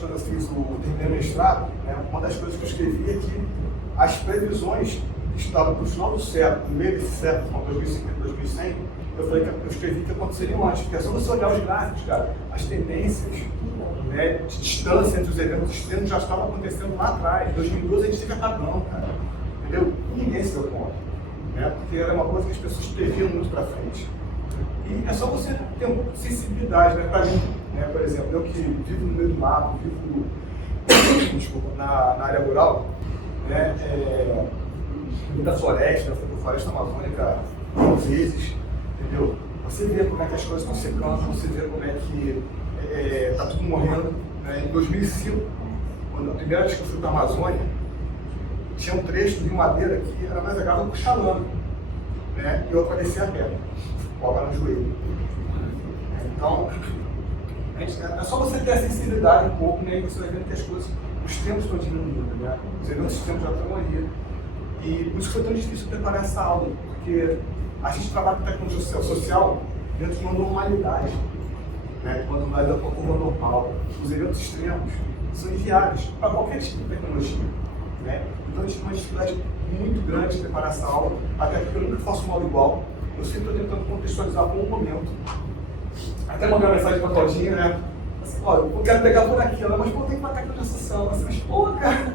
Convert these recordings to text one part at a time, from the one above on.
quando eu terminei o mestrado, né, uma das coisas que eu escrevi é que as previsões que estavam para o final do século, no meio desse século, 2050, 2100, eu escrevi que aconteceriam antes, porque é só você olhar os gráficos, cara, as tendências, né, de distância entre os eventos extremos já estavam acontecendo lá atrás. Em 2012 a gente teve apagão, cara, entendeu? E ninguém se deu conta, né, porque era uma coisa que as pessoas previam muito para frente. E é só você ter um pouco de sensibilidade, né, para mim, né, por exemplo, eu que vivo no meio do mato, vivo desculpa, na área rural, né, da floresta, floresta amazônica, às vezes, entendeu? Você vê como é que as coisas estão secando, você vê como é que está tudo morrendo. Né? Em 2005, quando a primeira vez que eu fui para a Amazônia, tinha um trecho do Rio Madeira que era navegável por chalano, né? E eu atravessei a pé, cobra no joelho. Então, é só você ter a sensibilidade um pouco, né? E você vai vendo que as coisas, os tempos estão diminuindo, né? Os eventos dos tempos já estão ali. E por isso que foi tão difícil preparar essa aula, porque a gente trabalha com tecnologia social dentro de uma normalidade, né? Uma normalidade da curva normal. Os eventos extremos são inviáveis para qualquer tipo de tecnologia, né? Então a gente tem uma dificuldade muito grande de preparar essa aula, até porque eu nunca faço uma aula igual. Eu sempre estou tentando contextualizar com um momento. Até mandei uma mensagem para a Claudinha, né? Assim, olha, eu quero pegar por aqui, ela, mas pô, tem que matar tecnologia social. Assim, mas pô, cara.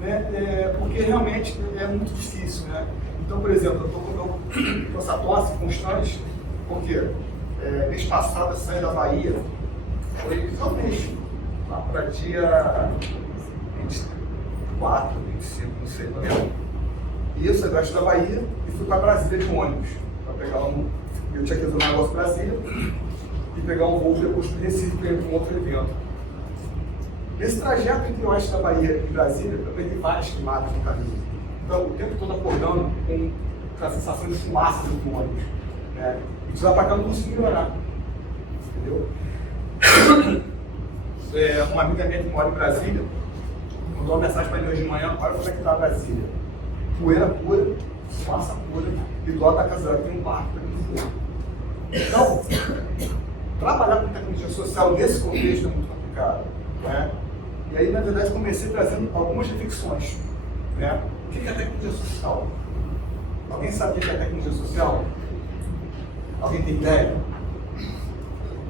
Né? Porque realmente é muito difícil, né? Então, por exemplo, eu estou com essa tosse constante, porque mês passado eu saí da Bahia, foi só mês, lá para dia 24, 25, não sei, não lembro. E eu saí da Bahia e fui para Brasília de ônibus, para pegar eu tinha que resolver um negócio para Brasília e pegar um voo depois para o Recife para ir para um outro evento. Nesse trajeto entre o oeste da Bahia e Brasília, eu peguei várias queimadas no caminho. Então, o tempo todo acordando com a sensação de fumaça do ônibus. Né? E de lá para cá eu não consegui melhorar. Entendeu? Uma amiga minha que mora em Brasília mandou uma mensagem para mim hoje de manhã: olha como é que está a Brasília. Poeira pura, fumaça pura, e do lado da casa dela tem um barco pegando fogo. Então, trabalhar com tecnologia social nesse contexto é muito complicado. Né? E aí, na verdade, comecei trazendo algumas reflexões. Né? O que é a tecnologia social? Alguém sabe o que é a tecnologia social? Alguém tem ideia?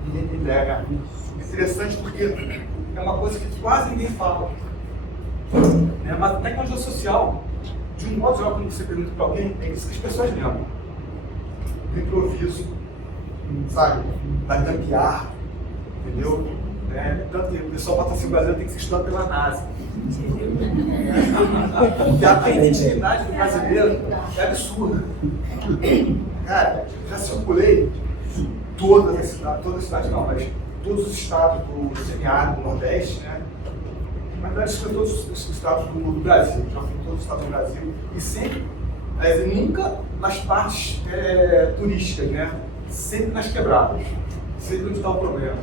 Ninguém tem ideia. É interessante porque é uma coisa que quase ninguém fala. Né? Mas a tecnologia social, de um modo geral, quando você pergunta para alguém, é isso que as pessoas lembram. Do improviso, sabe? Da gambiarra, entendeu? Tanto que o pessoal bota assim, o Brasil tem que ser estudado pela NASA. A identidade do brasileiro é absurda. Cara, já circulei todas as cidades não, mas todos os estados do semiárido, do Nordeste, né? Na verdade, circulei todos os estados do Brasil, já fui em todos os estados do Brasil, e sempre, nunca nas partes turísticas, né? Sempre nas quebradas, sempre onde está o problema.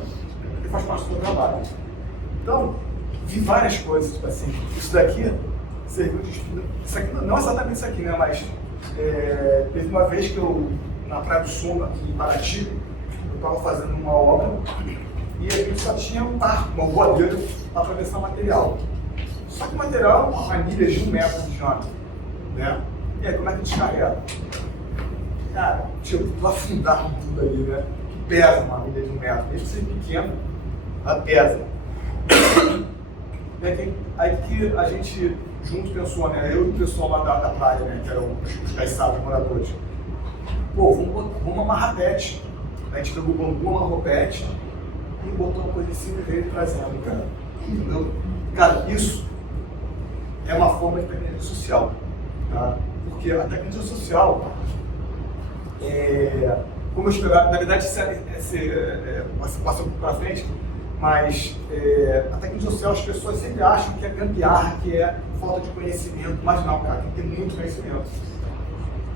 Faz parte do meu trabalho. Então, vi várias coisas, tipo assim, isso daqui serviu de estudo. Isso aqui, não exatamente isso aqui, né, mas teve uma vez que eu, na Praia do Sul, aqui em Paraty, eu estava fazendo uma obra e a gente só tinha um barco, uma voadeira para atravessar material. Só que o material é uma anilha de 1 metro de diâmetro, né? E aí, como é que descarrega? Cara, tipo, afundar tudo ali, né? Que pesa uma anilha de 1 metro, mesmo ser pequeno, ela pesa. Aí que a gente junto pensou, né? Eu e o pessoal lá da praia, né? Que eram os caiçados, moradores. Pô, vamos amarrar pet. A gente pegou o bambu, amarrou pet e botou uma coisa em cima e veio trazendo, cara. Entendeu? Cara, isso é uma forma de tecnologia social, tá? Porque a tecnologia social como eu explicar, na verdade, passa para frente, mas a tecnologia social, as pessoas sempre acham que é gambiarra, que é falta de conhecimento, mas não, cara, tem que ter muito conhecimento,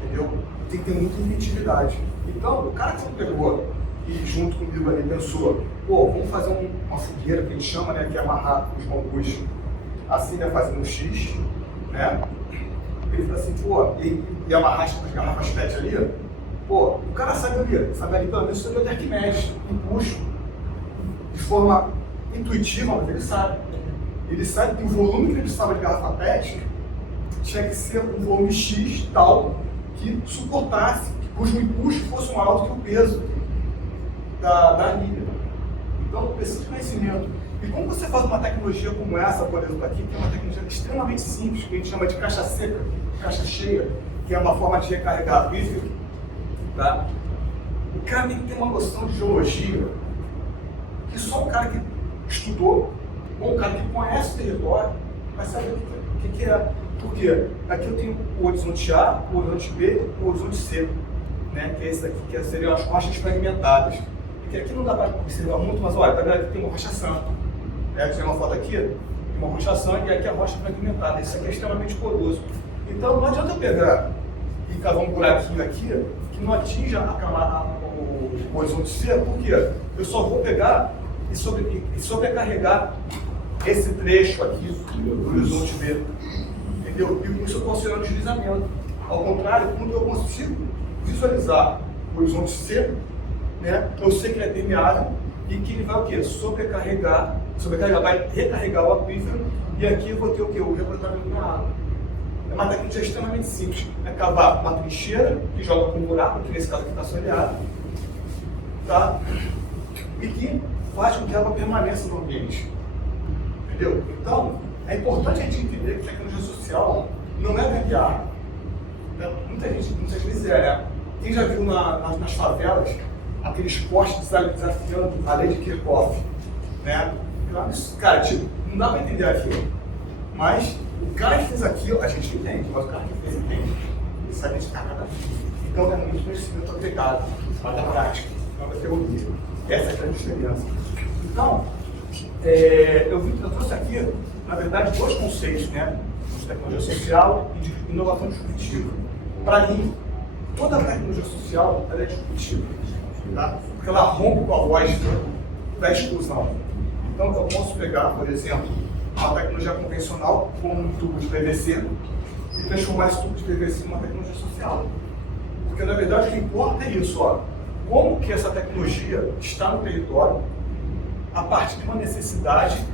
entendeu? Tem que ter muita inventividade. Então, o cara que você pegou e junto comigo ali pensou, pô, vamos fazer uma fogueira, que a gente chama, né, que é amarrar os bambus assim, né, fazendo um X, né? Ele falou assim, pô, e amarrar as garrafas PET ali, pô, o cara sabe ali pelo menos sobre o de Arquimedes, empuxo, de forma intuitiva, mas ele sabe. Ele sabe que o volume que ele precisava de garrafa PET tinha que ser um volume X tal que suportasse, cujo custo fosse maior do que o peso da anilha. Então, precisa de conhecimento. E como você faz uma tecnologia como essa, por exemplo, aqui, que é uma tecnologia extremamente simples, que a gente chama de caixa seca, caixa cheia, que é uma forma de recarregar a pífia, tá? O cara tem que ter uma noção de geologia que só um cara que estudou, ou um cara que conhece o território, vai saber o que é. Porque aqui eu tenho o horizonte A, o horizonte B e o horizonte C, né? Que é esse daqui, que seriam as rochas fragmentadas. E aqui não dá para observar muito, mas olha, tá vendo? Aqui tem uma rocha santa. Tem uma foto aqui, tem uma rocha santa e aqui a rocha fragmentada. Isso aqui é extremamente poroso. Então não adianta eu pegar e cavar um buraquinho aqui que não atinja a camada, o horizonte C, porque eu só vou pegar e sobrecarregar esse trecho aqui do horizonte B. Entendeu? E isso eu considero um deslizamento. Ao contrário, quando eu consigo visualizar o horizonte C, né, eu sei que ele é permeável e que ele vai o quê? Sobrecarregar, vai recarregar o aquífero e aqui eu vou ter o quê? O rebrotamento na água. É uma tecnologia extremamente simples. É cavar uma trincheira que joga com um buraco, que nesse caso aqui está soleado, tá? E que faz com que a água permaneça no ambiente. Entendeu? Então, é importante a gente entender que tecnologia social não é gambiarra. Muitas vezes é, né? Quem já viu nas favelas aqueles postes desafiando a lei de Kirchhoff, né? Cara, tipo, não dá para entender aquilo. Mas o cara que fez aquilo, a gente entende, mas o cara que fez entende, ele sabe de cada vida. Então é muito conhecimento aplicado, mas da prática, não da teoria. Essa é a grande diferença. Então, eu trouxe aqui, na verdade, dois conceitos, né? De tecnologia social e de inovação disruptiva. Para mim, toda a tecnologia social ela é disruptiva, tá? Porque ela rompe com a lógica da exclusão. Então, eu posso pegar, por exemplo, uma tecnologia convencional, como um tubo de PVC, e transformar esse tubo de PVC numa tecnologia social. Porque, na verdade, o que importa é isso, ó. Como que essa tecnologia está no território, a partir de uma necessidade,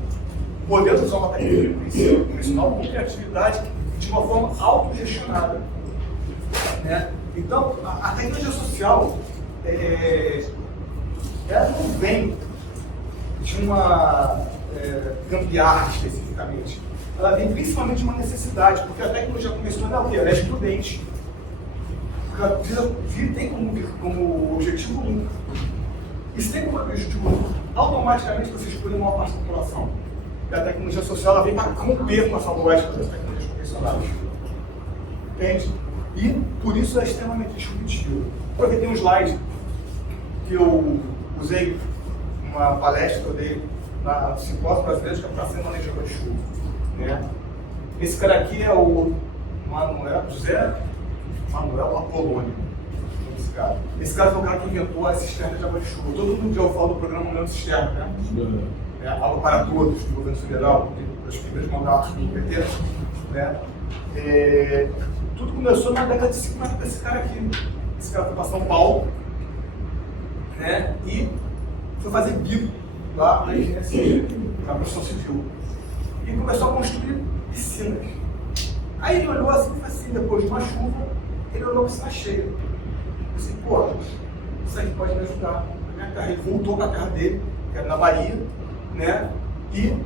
podendo usar uma tecnologia convencional com criatividade de uma forma autogestionada. Né? Então, a tecnologia social, ela não vem de uma gambiarra especificamente. Ela vem principalmente de uma necessidade, porque a tecnologia convencional ela é excludente. Porque ela tem como objetivo único. E se tem como objetivo único, automaticamente você escolhe uma parte da população. E a tecnologia social ela vem para romper com essa lógica das tecnologias convencionais. Entende? E por isso é extremamente disruptivo. Aproveitei um slide que eu usei numa palestra que eu dei na Simpósio Brasileiro de Captação e Manejo de Água de Chuva. Né? Esse cara aqui é o José Manuel Apolônio. Esse cara foi o cara que inventou a cisterna de água de chuva. Todo mundo já ouviu falar do programa Momento Cisterna, né? Água para Todos, do governo federal, dos primeiros mandatos do PT. Né? Tudo começou na década de 50 com esse cara aqui. Esse cara foi para São Paulo, né? E foi fazer bico lá na engenharia civil, na construção civil. E começou a construir piscinas. Aí ele olhou assim, depois de uma chuva, ele olhou a piscina cheia. Assim, pô, isso aí pode me ajudar. Ele voltou para a terra dele, que era na Bahia, né? E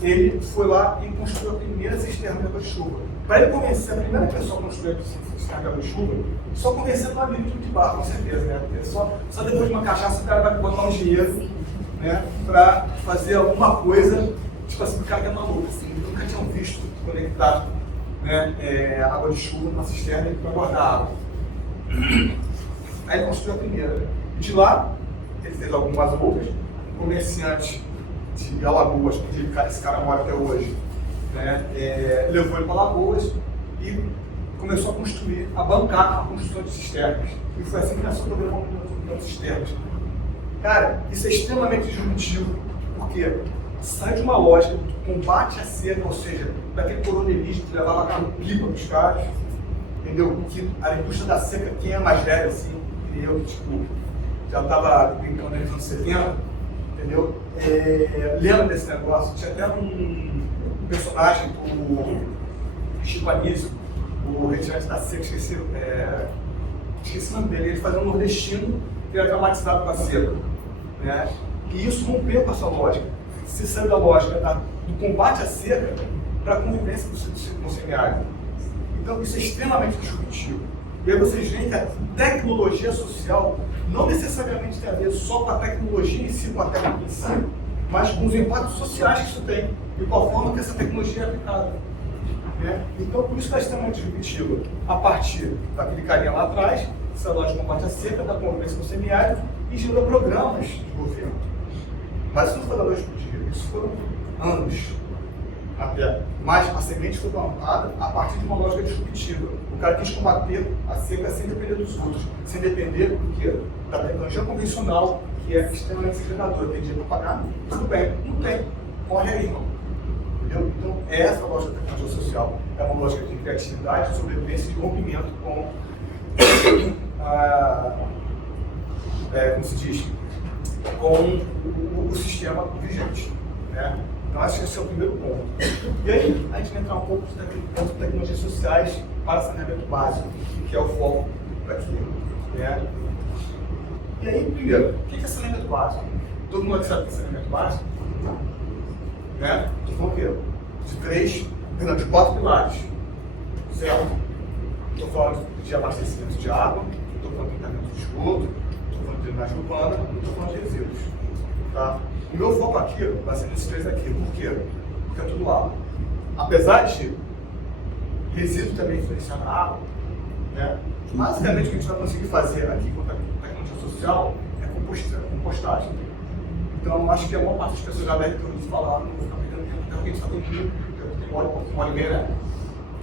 ele foi lá e construiu a primeira cisterna de água de chuva. Para ele convencer a primeira pessoa a construir a cisterna de água de chuva, só convencendo um amigo de bar, com certeza, né? Porque só depois de uma cachaça o cara vai botar um dinheiro, né? Para fazer alguma coisa, tipo assim, o cara que é maluco, assim, nunca tinham visto conectar, né? Água de chuva numa cisterna para guardar água. Aí ele construiu a primeira. E de lá, ele fez algumas outras. Um comerciante de Alagoas, onde esse cara mora até hoje, né? Levou ele para Alagoas e começou a construir, a bancar a construção de cisternas. E foi assim que nasceu o programa de cisternas. Cara, isso é extremamente disruptivo, porque sai de uma lógica do combate à seca, ou seja, daquele coronelismo que levava carro-pipa para os caras, entendeu? Que a indústria da seca, quem é mais velho assim, eu, tipo, já estava brincando nos anos 70, Entendeu? Lembra desse negócio? Tinha até um personagem do Chico Anísio, o retirante da seca, esqueci o nome dele, ele fazia um nordestino que era traumatizado com a seca. Né? E isso rompeu com essa lógica. Se saiu da lógica do combate à seca para a convivência com o semiárido. Então isso é extremamente disruptivo. E aí vocês veem que a tecnologia social não necessariamente tem a ver só com a tecnologia em si, com a técnica em si, mas com os impactos sociais que isso tem e qual forma que essa tecnologia é aplicada. Né? Então, por isso que é extremamente disruptiva. A partir daquele carinha lá atrás, essa lógica de combate à seca, da convivência com o semiárido e gerou programas de governo. Mas isso não foi da noite para o dia, isso foram anos até. Mas a semente foi plantada a partir de uma lógica disruptiva. O cara quis combater a seca sem depender dos outros, sem depender do quê? Da tecnologia convencional, que é extremamente segregadora. Tem dinheiro para pagar? Tudo bem, não tem. Corre aí, irmão. Entendeu? Então, essa lógica da tecnologia social é uma lógica de criatividade, de sobrevivência e de rompimento com como se diz, com o sistema vigente. Né? Então, acho que esse é o primeiro ponto. E aí, a gente vai entrar um pouco dentro de tecnologias sociais para saneamento básico, que é o foco daqui. Né? E aí, primeiro, o que é saneamento básico? Todo mundo aqui sabe o que é saneamento básico? Né? Estou falando o quê? De 4 pilares. Certo? Estou falando de abastecimento de água, estou falando de tratamento de esgoto, estou falando de drenagem urbana e estou falando de resíduos. Tá? O meu foco aqui vai ser nesses 3 aqui. Por quê? Porque é tudo água. Apesar de resíduo também influenciar na água, né? Basicamente o que a gente vai conseguir fazer aqui com a tecnologia social é compostagem. Então acho que a maior parte das pessoas já devem ter ouvido falar, não vou ficar pegando tempo, porque a gente só tem uma hora e meia,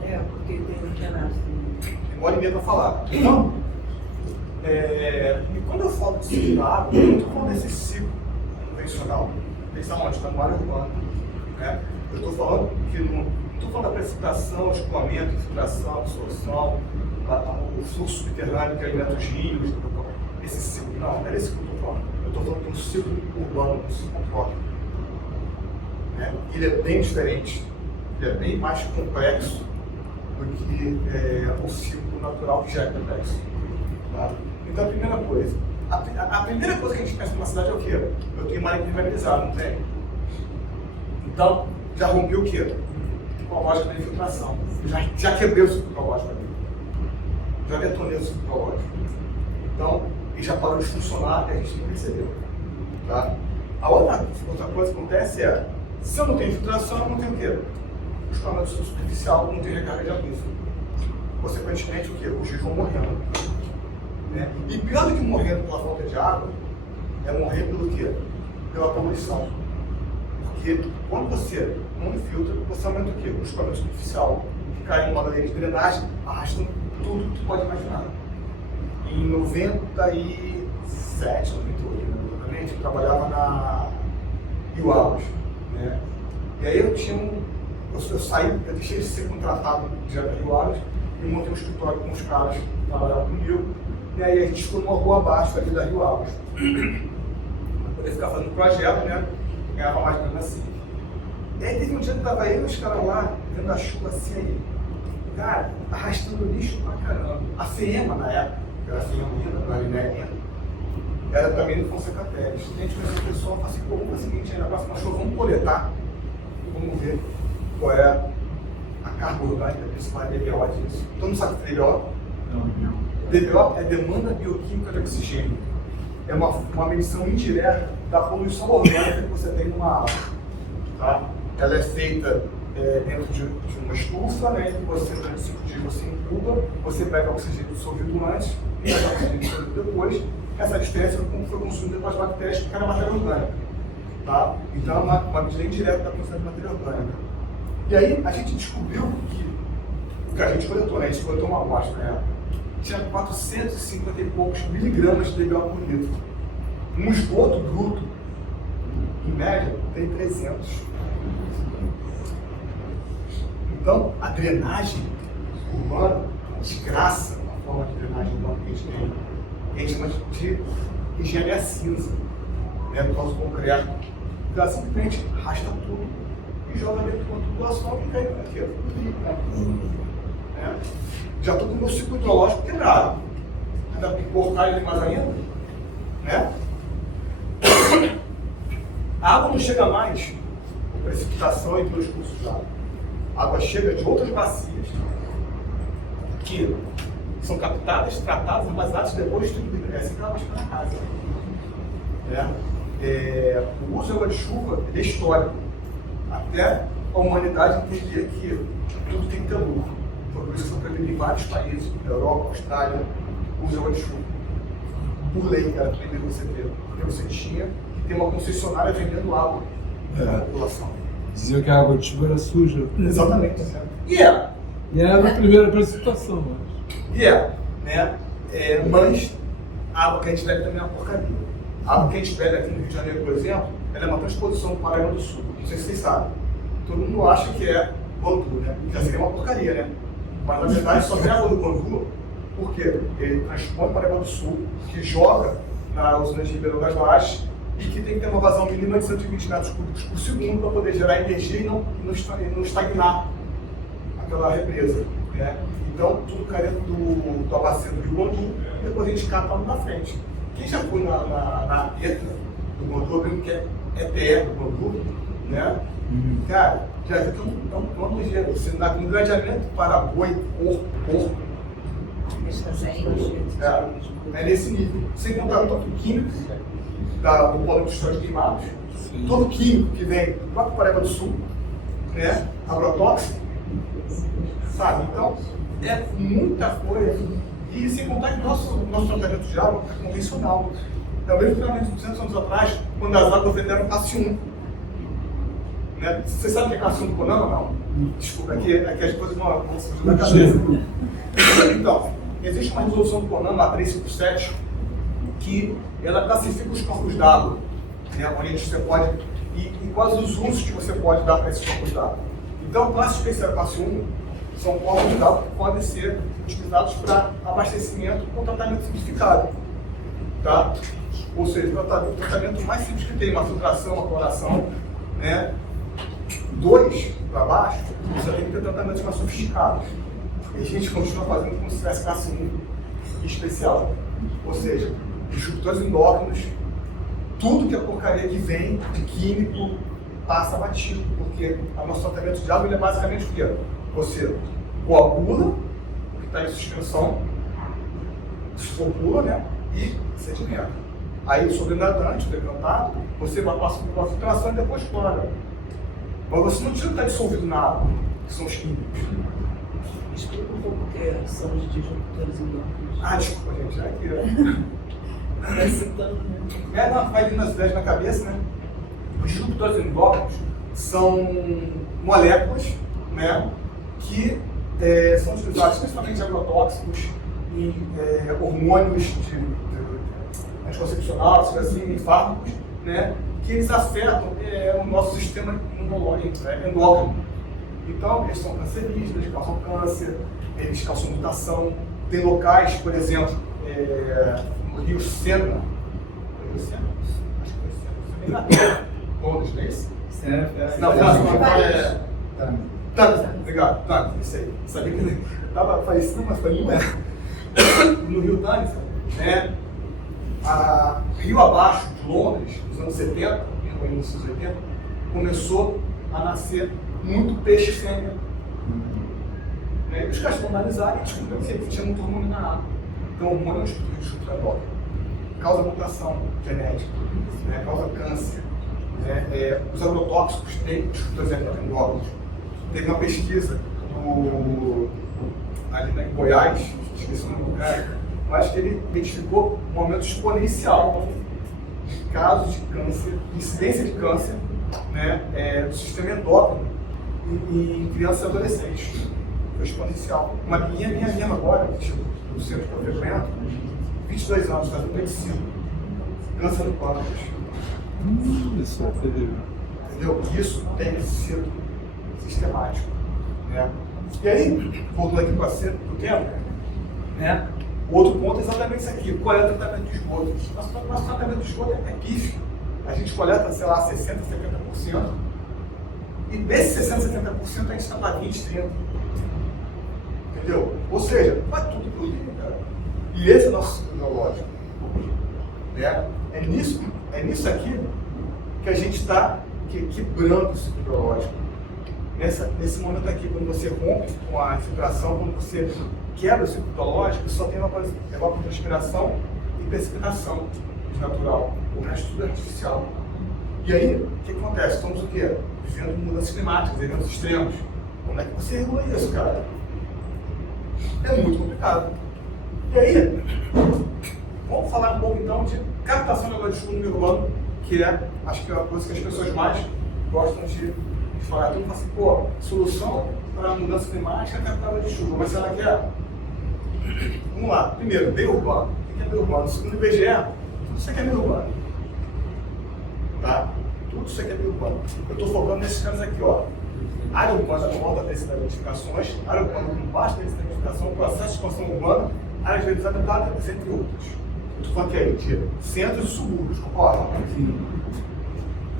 né? Porque tem internet. Tem 1h30 para falar. Então, e quando eu falo de ciclo da água, eu não estou falando desse ciclo convencional. Pensar onde? Está no área urbana. Né? Eu estou falando que não estou falando da precipitação, escoamento, infiltração, absorção, o fluxo subterrâneo que alimenta os rios, esse ciclo. Não é esse que eu estou falando. Eu estou falando de um ciclo urbano, um ciclo antrópico. Né? Ele é bem diferente, ele é bem mais complexo do que o ciclo natural que já é complexo. Tá? Então, a primeira coisa, a primeira coisa que a gente pensa numa cidade é o quê? Eu tenho uma área impermeabilizada, não tem? Então, já rompi o quê? Com a lógica da infiltração. Já quebrei o ciclo ecológico ali. Já detonei o ciclo ecológico. Então, e já parou de funcionar e a gente não percebeu. Tá? A outra coisa que acontece é, se eu não tenho infiltração, eu não tenho o quê? O escoamento superficial, não tem recarga de aquífero. Consequentemente, o quê? Os rios vão morrendo. Né? E pior do que morrendo pela falta de água, é morrer pelo quê? Pela poluição. Porque quando você não infiltra, você aumenta o quê? O escoamento superficial, que cai em uma galeria de drenagem, arrastando tudo que tu pode imaginar. Em 97, 98, exatamente, eu trabalhava na Ioabas, né? E aí eu deixei de ser contratado direto da Ioabas e montei um escritório com os caras que trabalhavam comigo. E aí a gente ficou numa rua abaixo ali da Ioabas. Pra poder ficar fazendo projeto, né? Ganhava mais grana assim. E aí teve um dia que tava eu e os caras lá, vendo a chuva assim aí. Cara, arrastando lixo pra caramba. A FEMA na época, era a FEMA ainda, não era INEC ainda, era também do Fonseca Pérez. A gente conheceu o pessoal e falou assim, pô, vamos fazer o seguinte, aí na próxima chuva, vamos coletar. Vamos ver qual é a carga orgânica principal DBO disso. Todo mundo sabe o que é DBO? Não. DBO é demanda bioquímica de oxigênio. É uma medição indireta da poluição orgânica que você tem numa água. Tá? Ela é feita dentro de uma estufa, né, que você, durante 5 dias, você incuba, você pega o oxigênio dissolvido antes e pega o oxigênio dissolvido depois. Essa diferença foi consumida pelas bactérias que era matéria orgânica. Tá? Então, é uma medida indireta da produção de matéria orgânica. E aí, a gente descobriu que o que a gente coletou, né? A gente coletou uma amostra, né? Tinha 450 e poucos miligramas de DBO por litro. Um esgoto bruto, em média, tem 300. Então, a drenagem urbana, a desgraça, a forma de drenagem urbana que a gente tem, a gente chama de engenharia cinza. né, do nosso concreto, ela simplesmente arrasta tudo e joga dentro do conduto do asfalto e cai aqui. Né? Já estou com o meu ciclo hidrológico quebrado. Ainda tem que cortar ele mais ainda. Né? A água não chega mais com precipitação e pelos cursos d'água. A água chega de outras bacias que são captadas, tratadas, armazenadas e depois distribuídas. É assim que ela vai chegar na casa. O uso da água de chuva é histórico. Até a humanidade entender que tudo tem que ter lucro. Por isso que foi proibido em vários países, na Europa, Austrália, o uso da água de chuva. Por lei, era proibido você ter. Porque você tinha que ter uma concessionária vendendo água para a população. Diziam que a água de chuva era suja. Exatamente. E é. E era a primeira precipitação, né? Mas a água que a gente bebe também é uma porcaria. A água que a gente bebe aqui no Rio de Janeiro, por exemplo, ela é uma transposição do Paraíba do Sul. Não sei se vocês sabem. Todo mundo acha que é Bangu, né? Já seria uma porcaria, né? Mas na verdade só tem água do Bangu porque ele transpõe o Paraíba do Sul, que joga na usina de Ribeirão das Lajes e que tem que ter uma vazão mínima de 120 metros cúbicos por segundo para poder gerar energia e não estagnar aquela represa. Né? Então, tudo cai dentro do abacia do Rio Bangu e depois a gente cata lá na frente. Quem já foi na letra do Bangu, vendo que é terra do Bangu, né? Cara, já viu que é uma nojeira. Você dá com gradeamento para boi, porco. É nesse nível. Sem contar o toque químico do polo industrial de Queimados, todo químico que vem do próprio Paraíba do Sul, né? Agrotóxico, sabe? Então, é muita coisa. E sem contar que nosso tratamento de água é convencional. É o mesmo tratamento de 200 anos atrás, quando as águas venderam Cassium. Né? Você sabe o que é Cassium do Conama ou não? Desculpa, aqui as coisas não surgem da cabeça. Então, existe uma resolução do CONAMA, a 357, que ela classifica os corpos d'água, né, onde você pode, e quais os usos que você pode dar para esses corpos d'água. Então, classe especial classe 1 são corpos d'água que podem ser utilizados para abastecimento com tratamento simplificado. Tá? Ou seja, o tratamento mais simples que tem, uma filtração, uma cloração, né? 2 para baixo, você tem que ter tratamentos mais sofisticados. E a gente continua fazendo como se tivesse classe 1 especial. Ou seja, disruptores endócrinos, tudo que é porcaria que vem de químico passa batido, porque o nosso tratamento de água ele é basicamente o quê? Você coagula o que está em suspensão, popula, né? E sedimenta. Aí, sobrenadante, decantado, você vai passar por uma filtração e depois clora. Mas você não tira o que está dissolvido na água, que são os químicos. Explica um pouco o que são os disruptores endócrinos. Desculpa, gente. Aqui, Vai citando, né? Vai vindo as ideias na cabeça, né? Os disruptores endócrinos são moléculas, né, que são utilizados principalmente agrotóxicos em hormônios anticoncepcional, assim, em fármacos, né, que eles afetam o nosso sistema imunológico, endócrino. Então, eles são cancerígenos, eles causam câncer, eles causam mutação. Tem locais, por exemplo, no Rio Sena, acho que foi Sena, Londres, não é isso? Tanto, obrigado, tanto, isso aí. Sabia que ele estava falecido, mas foi não era. No Rio Tânis, né? Rio abaixo de Londres, nos anos 70, no início dos 80, começou a nascer muito peixe fêmea. Os caras foram analisar e descobriram que tinha muito hormônio na água. Então, o hormônio é um disruptor endócrino. Causa mutação genética, né? Causa câncer. Os agrotóxicos têm disruptores endócrinos. Teve uma pesquisa ali em Goiás, esqueci o nome do cara, mas que ele identificou um aumento exponencial de casos de câncer, incidência de câncer, né, do sistema endócrino em crianças e adolescentes. Foi exponencial. Uma minha agora, do centro que eu frequento, 22 anos, fazendo medicina, câncer no pâncreas. Isso é terrível. Entendeu? Isso tem que ser sistemático. Né? E aí, voltando aqui para o tema, né? O outro ponto é exatamente isso aqui. Qual é o tratamento de esgoto? Nosso tratamento de esgoto é pífio. a gente coleta, sei lá, 60%, 70%, e desses 60%, 70% a gente está para 20%, 30%. Entendeu? Ou seja, vai tudo pro lixo, cara. E esse é o nosso ciclo biológico. Né? É nisso aqui que a gente está quebrando o ciclo biológico. Nesse momento aqui, quando você rompe com a infiltração, quando você quebra o ciclo biológico, só tem evapotranspiração e precipitação natural. O resto tudo é artificial. E aí, o que acontece? Estamos o quê? Vivendo mudanças climáticas, eventos extremos. Como é que você regula isso, cara? É muito complicado. E aí, vamos falar um pouco então de captação de água de chuva no meio urbano, que é, acho que é a coisa que as pessoas mais gostam de falar. Então, assim, pô, solução para a mudança climática é captar água de chuva, mas será que é? Vamos lá. Primeiro, meio urbano. O que é meio urbano? Segundo o IBGE, tudo isso aqui é meio urbano. Tá? Tudo isso aqui é meio urbano. Eu estou focando nesses caras aqui, ó. Área urbana com alta densidade de edificações, área urbana com baixa densidade de edificação, processo de expansão urbana, áreas verdes habitadas, entre outros. Eu estou falando aqui de centros e subúrbios, concorda? Sim.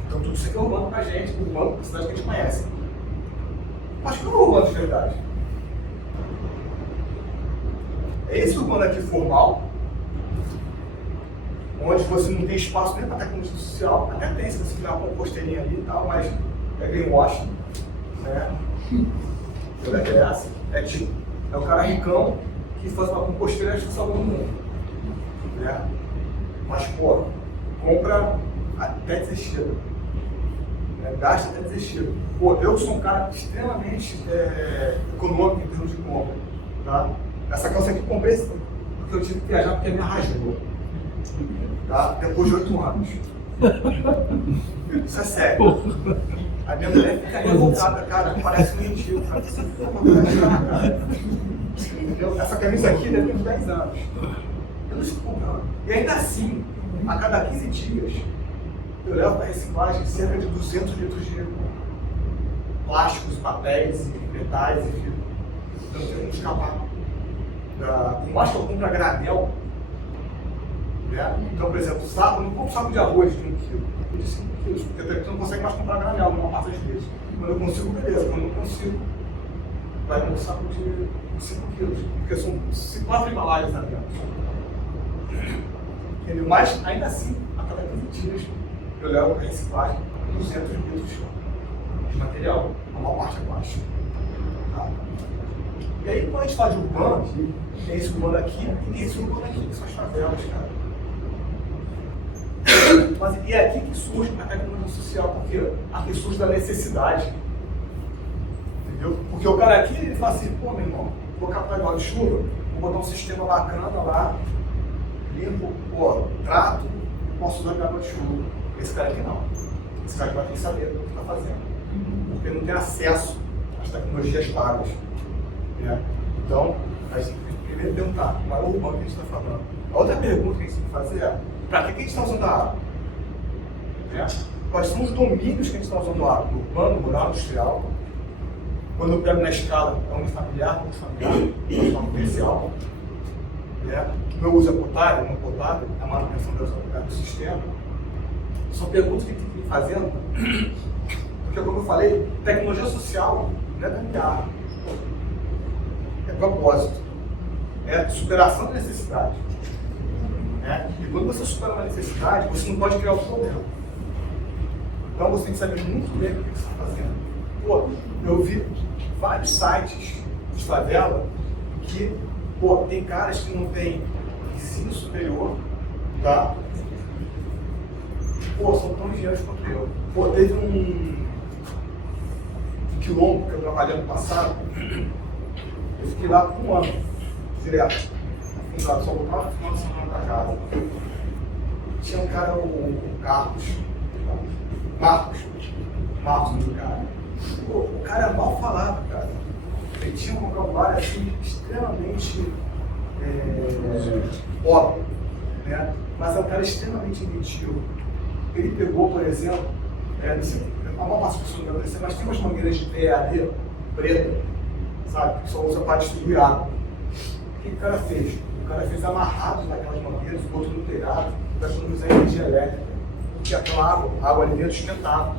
Então tudo isso aqui é urbano pra gente, urbano, cidade que a gente conhece. Mas que é urbano de verdade? É esse urbano aqui formal, onde você não tem espaço nem para tecnologia social, até tem se você criar uma composteirinha ali e tal, mas é greenwashing, né? É o cara ricão que faz uma composteira e acha que salva o mundo, né? Mas, pô, compra até desistir, né? Gasta até desistir. Pô, eu sou um cara extremamente econômico em termos de compra, tá? Essa calça aqui eu comprei porque eu tive que viajar porque me rasgou. Tá? Depois de 8 anos. Isso é sério. A minha mulher fica revoltada, cara. Parece um mendigo, cara. Entendeu? Essa camisa aqui deve ter uns 10 anos. Eu não estou comprando. E ainda assim, a cada 15 dias, eu levo para reciclagem cerca de 200 litros de plásticos, papéis, metais e fibra. Então eu tenho que escapar. Por mais que eu compre a granel, né? Então, por exemplo, saco, eu não compro saco de arroz de 1 quilo, de 5 quilos, porque você não consegue mais comprar granel numa parte das vezes. Quando eu consigo, beleza. Quando eu não consigo, vai num saco de 5 quilos, porque são 4 embalagens na dentro. Entendeu? Mas, ainda assim, a cada 15 dias, eu levo para reciclagem 200 litros de material, a maior parte é plástico. Tá? E aí, quando a gente fala de urbano, tem esse urbano aqui e tem esse urbano aqui, que são as favelas, cara. Mas e é aqui que surge a tecnologia social, porque aqui surge da necessidade. Entendeu? Porque o cara aqui, ele fala assim, pô, meu irmão, vou captar água de chuva, vou botar um sistema bacana lá, limpo, pô, trato, posso usar água de chuva. Esse cara aqui não. Esse cara aqui vai ter que saber o que está fazendo. Porque ele não tem acesso às tecnologias pagas. Né? Então, a gente tem que primeiro perguntar qual é o urbano que a gente está falando. A outra pergunta que a gente tem que fazer é: para que a gente está usando a água? Né? Quais são os domínios que a gente está usando a água? Urbano, rural, industrial. Quando eu pego na escala, é unifamiliar, multifamiliar, comercial. Né? O meu uso é potável, não potável, a manutenção do sistema. São perguntas que a gente tem que ir fazendo, porque, como eu falei, tecnologia social não é gambiarra. É propósito, é superação da necessidade. Né? E quando você supera uma necessidade, você não pode criar outro problema. Então você tem que saber muito bem o que você está fazendo. Pô, eu vi vários sites de favela que, pô, tem caras que não têm ensino superior, tá? Pô, são tão engenheiros quanto eu. Pô, teve um quilombo que eu trabalhei ano passado. Eu fiquei lá por 1 ano, direto. Só voltava no final de semana pra casa. Tinha um cara, o Marcos do cara. Pô, o cara mal falava, cara. Ele tinha um vocabulário assim, extremamente óbvio, né? Mas é um cara extremamente inventivo. Ele pegou, por exemplo, a maior parte das pessoas não vai conhecer, mas tem umas mangueiras de PEAD preta, sabe? Que só usa para distribuir água. O que o cara fez? O cara fez amarrados naquelas mangueiras, botou no telhado, para economizar energia elétrica. que aquela água ali dentro esquentava.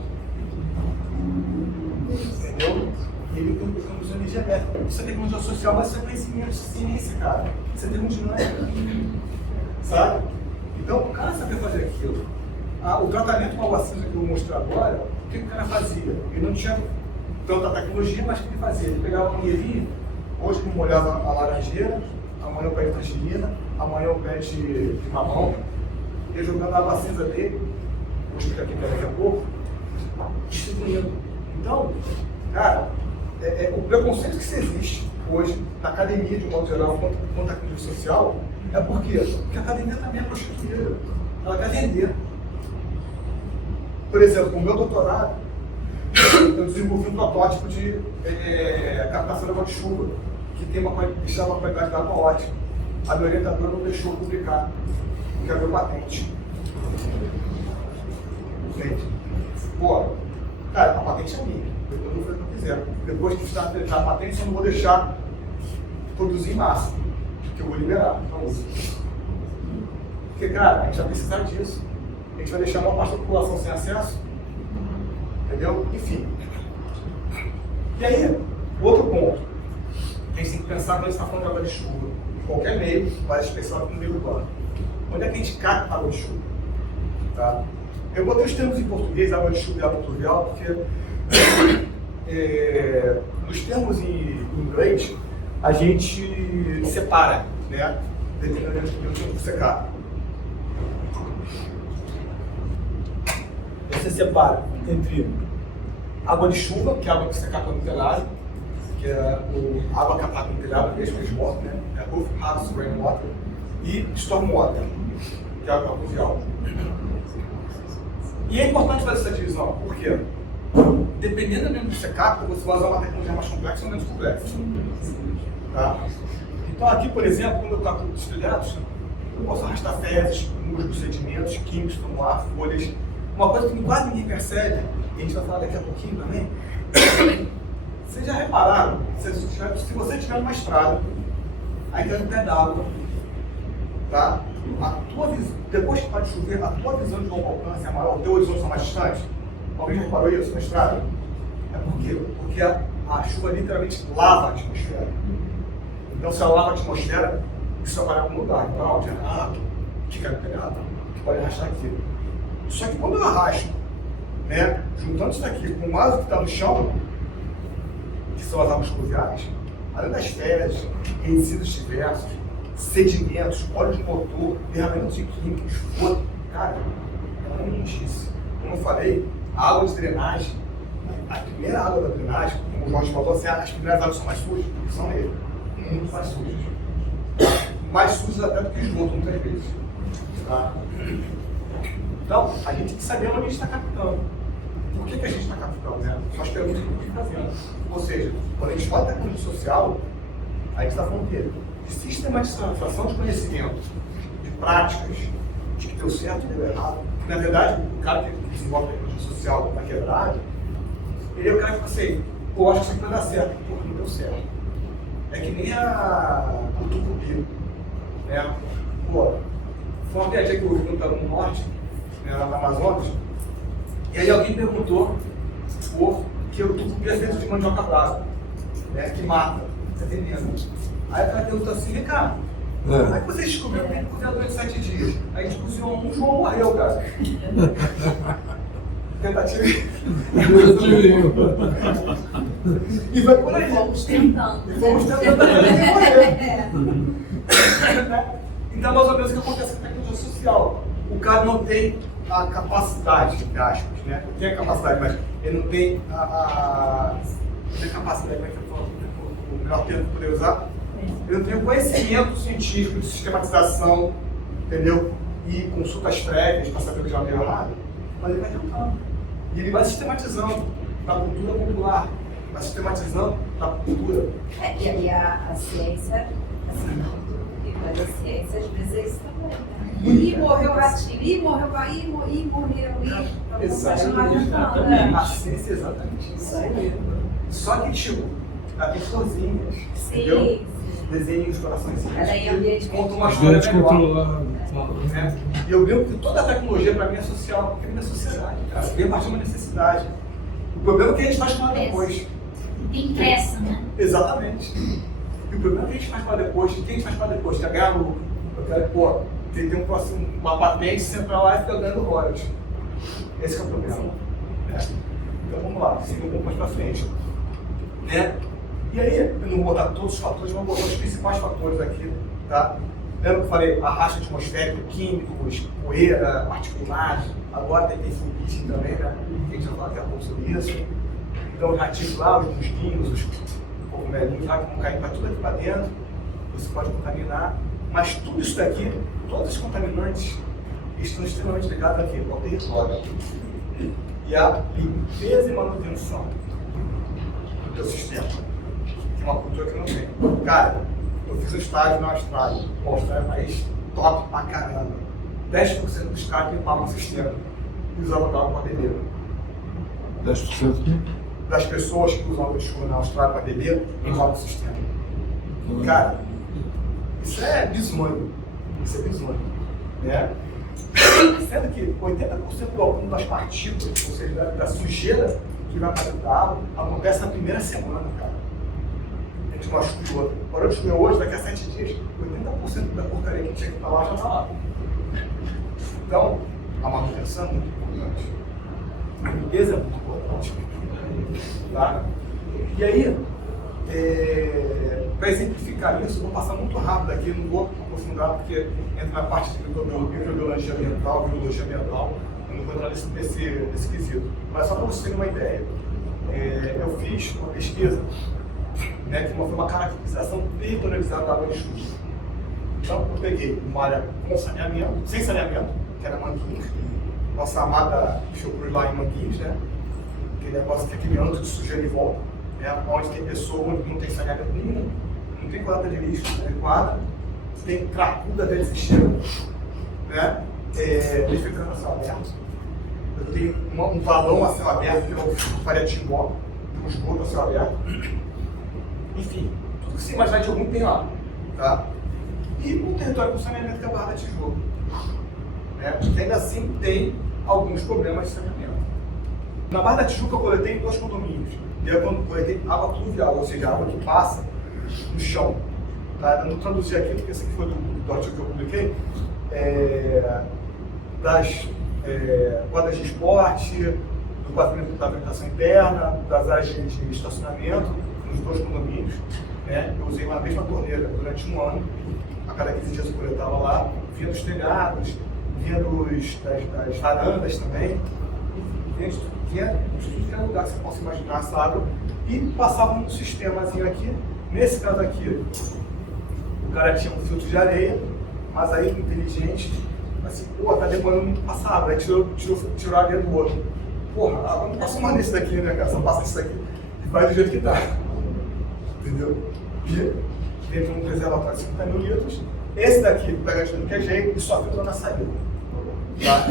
Entendeu? E ele tem usando energia elétrica. Isso é tecnologia social, mas isso é conhecimento, ciência, cara. Isso é termodinâmica. Sabe? Então, o cara sabia fazer aquilo. O tratamento com a água cinza que eu vou mostrar agora, o que o cara fazia? Ele não tinha tanta tecnologia, mas o que ele fazia? Ele pegava uma mangueirinha, hoje ele molhava a laranjeira, amanhã o pé de tangerina, amanhã o pé de mamão, ia jogando a água cinza dele, vou explicar aqui daqui a pouco, distribuindo. Então, cara, o preconceito que se existe hoje na academia, de um modo geral, contra a crise social, é por quê? Porque a academia também é prostituída. Ela quer vender. Por exemplo, no meu doutorado, eu desenvolvi um protótipo de captação de água de chuva, que tem uma qualidade de água ótima. A minha orientadora não deixou eu publicar, porque é meu patente. Entende? Pô, cara, a patente é minha. Depois eu vou fazer o que eu quiser. Depois que está a patente, eu não vou deixar produzir em massa, que eu vou liberar. Porque, cara, a gente vai precisar disso. A gente vai deixar uma parte da população sem acesso. Entendeu? Enfim. E aí, outro ponto. A gente tem que pensar quando a gente está falando de água de chuva. Em qualquer meio, vai especial no meio urbano. Onde é que a gente capta água de chuva? Tá? Eu botei os termos em português, água de chuva e água pluvial, porque nos termos em inglês, a gente separa, né? Dependendo do tipo de secar. Você separa entre água de chuva, que é a água que você capta no telhado, que é a água captada no telhado, mesmo que water, né? É roof house rainwater, e stormwater, que é a água pluvial. E é importante fazer essa divisão, por quê? Dependendo do mesmo que você capta, você vai usar uma tecnologia mais complexa ou menos complexa. Tá? Então aqui, por exemplo, quando eu capto os telhados, eu posso arrastar fezes, musgos, sedimentos, químicos que estão no ar, folhas. Uma coisa que quase ninguém percebe, e a gente vai falar daqui a pouquinho também, vocês já repararam, se você estiver numa estrada, aí tem um pé d'água, tá? Depois que pode chover, a tua visão de longo alcance é maior, o teu horizonte está mais distante. Alguém já reparou isso na estrada? É por quê? Porque a chuva literalmente lava a atmosfera. Então, se ela lava a atmosfera, isso vai para algum lugar. Então, fica pegado, que pode arrastar aqui. Só que quando eu arrasto, né, juntando isso daqui com o ácido que está no chão, que são as águas pluviais, além das fezes, resíduos diversos, sedimentos, óleo de motor, derramamentos de químicos, esgoto, cara, é uma imundície. Como eu falei, a água de drenagem, a primeira água da drenagem, como o Jorge falou, as primeiras águas são mais sujas, são mesmo, muito mais sujas. Mais sujas até do que esgoto, muitas vezes. Tá? Então, a gente tem que saber onde a gente está captando. Por que a gente está captando? Né? São as perguntas que a gente está fazendo. Ou seja, quando a gente fala da tecnologia social, a gente está falando de sistematização de conhecimento, de práticas, de que deu certo e deu errado. Na verdade, o cara que desenvolve a tecnologia social na quebrada, ele é o cara que fala assim, pô, acho que isso aqui vai dar certo. Pô, não deu certo. É que nem o tucupi. Né? Pô, foi uma piadinha que eu ouvi no norte, né, lá na Amazonas, e aí alguém perguntou que o tucupi é feito de mandioca brava, né, que mata, você tem mesmo. Aí o cara perguntou assim, vem cá, como é que você descobriu que tem que cozinhar durante 7 dias? Aí a gente cozinhou um, João morreu, cara. Tentativa. E vai por aí. Fomos tentando. E fomos tentando até morrer. Então, mais ou menos, o que acontece com a tecnologia social? O cara não tem a capacidade, entre aspas, né? Ele tem a capacidade, mas ele não tem a capacidade, como é que eu falo? O melhor termo que eu poderia usar? Ele não tem o conhecimento científico de sistematização, entendeu? E consultas prévias para saber o que já deu errado, mas ele vai tentando. E ele vai sistematizando na cultura popular, vai sistematizando na cultura. E a ciência, assim, mas a ciência às vezes é isso também. Ih, morreu ratinho, ih, morreu aí, morreu, Exatamente. A ciência é exatamente isso aí. Só que, tipo, tem florzinhas, entendeu? Sim. Desenhos, corações, Ela é em ambiente conta uma história melhor. controlado. Né? E eu lembro que toda a tecnologia para mim é social, porque é minha sociedade, cara. Vem a partir de uma necessidade. O problema é que a gente faz para depois. Tem pressa, né? Exatamente. E o problema é que a gente faz para depois. O que a gente faz para depois? Quer ganhar lucro. Eu quero, pô, tem um próximo, uma patente, você entra lá e fica ganhando royalties. Esse é o problema. Né? Então vamos lá, siga um pouco mais para frente. Né? E aí, eu não vou botar todos os fatores, mas vou botar os principais fatores aqui. Tá? Lembra que eu falei arrasto atmosférico, químicos, poeira, particulares, agora tem foguete também, né? A gente vai falar daqui a pouco sobre isso. Então, os ratinhos lá, os mosquitos, os cogumelinhos lá que vão cair para tudo aqui para dentro, você pode contaminar, mas tudo isso daqui, todos os contaminantes, estão extremamente ligados aqui, ao território. E a limpeza e manutenção do teu sistema, que é uma cultura que não tem. Cara, eu fiz um estágio na Austrália. A Austrália é um país top pra caramba. 10% dos caras limpavam o sistema e usavam água para beber. 10% Das pessoas que usam água de chuva na Austrália para beber, limpavam o sistema. Cara, isso é bizonho. Isso é bizonho. Né? Sendo que 80% do acúmulo das partículas, ou seja, da sujeira que vai para dentro da água, acontece na primeira semana, cara. Entre uma chuva e outra. Parou de chover hoje, daqui a 7 dias, 80% da porcaria que tinha que estar lá já está lá. Então, a manutenção é muito importante. A limpeza é muito importante. Tá? E aí, para exemplificar isso, eu vou passar muito rápido aqui, não vou aprofundar, porque entra na parte de microbiologia ambiental, biologia ambiental, eu não vou entrar nesse quesito. Mas só para vocês terem uma ideia, eu fiz uma pesquisa, né, que foi uma caracterização territorializada da água de chuva. Então, eu peguei uma área com saneamento, sem saneamento, que era Manguinhos, nossa amada Fiocruz lá em Manguinhos, né? Aquele negócio que é aquele âmbito de sujeira em volta, né? Onde tem pessoa, onde não tem saneamento nenhum, não tem coleta de lixo adequada, tem cracuda dentro desse cheiro, né? Defecando a céu aberto. Eu tenho um valão a céu aberto, que é o Faria Timbó, um esgoto a céu aberto. Enfim, tudo que você imaginar de algum tem lá, tá? E um território com saneamento que é a Barra da Tijuca. Né? Que ainda assim tem alguns problemas de saneamento. Na Barra da Tijuca eu coletei em 2 condomínios. E eu coletei água pluvial, ou seja, água que passa no chão. Tá? Eu não traduzi aqui, porque esse aqui foi do artigo que eu publiquei. Das quadras de esporte, do pavimento da vegetação interna, das áreas de estacionamento, nos 2 condomínios. Né? Eu usei uma mesma torneira durante 1 ano. A cada 15 dias eu coletava lá, via dos telhados, via das varandas também, via tudo que era lugar que você possa imaginar essa água, e passava num sistemazinho aqui. Nesse caso aqui, o cara tinha um filtro de areia, mas aí inteligente, assim, pô, tá demorando muito pra passar água, aí tirou a areia do outro. Porra, a água não passa mais nesse daqui, né, cara? Só passa isso daqui e vai do jeito que tá. Entendeu? E dentro de um preservatório de 50 mil litros. Esse daqui pega de tudo que é jeito e só filtra na saída. Tá?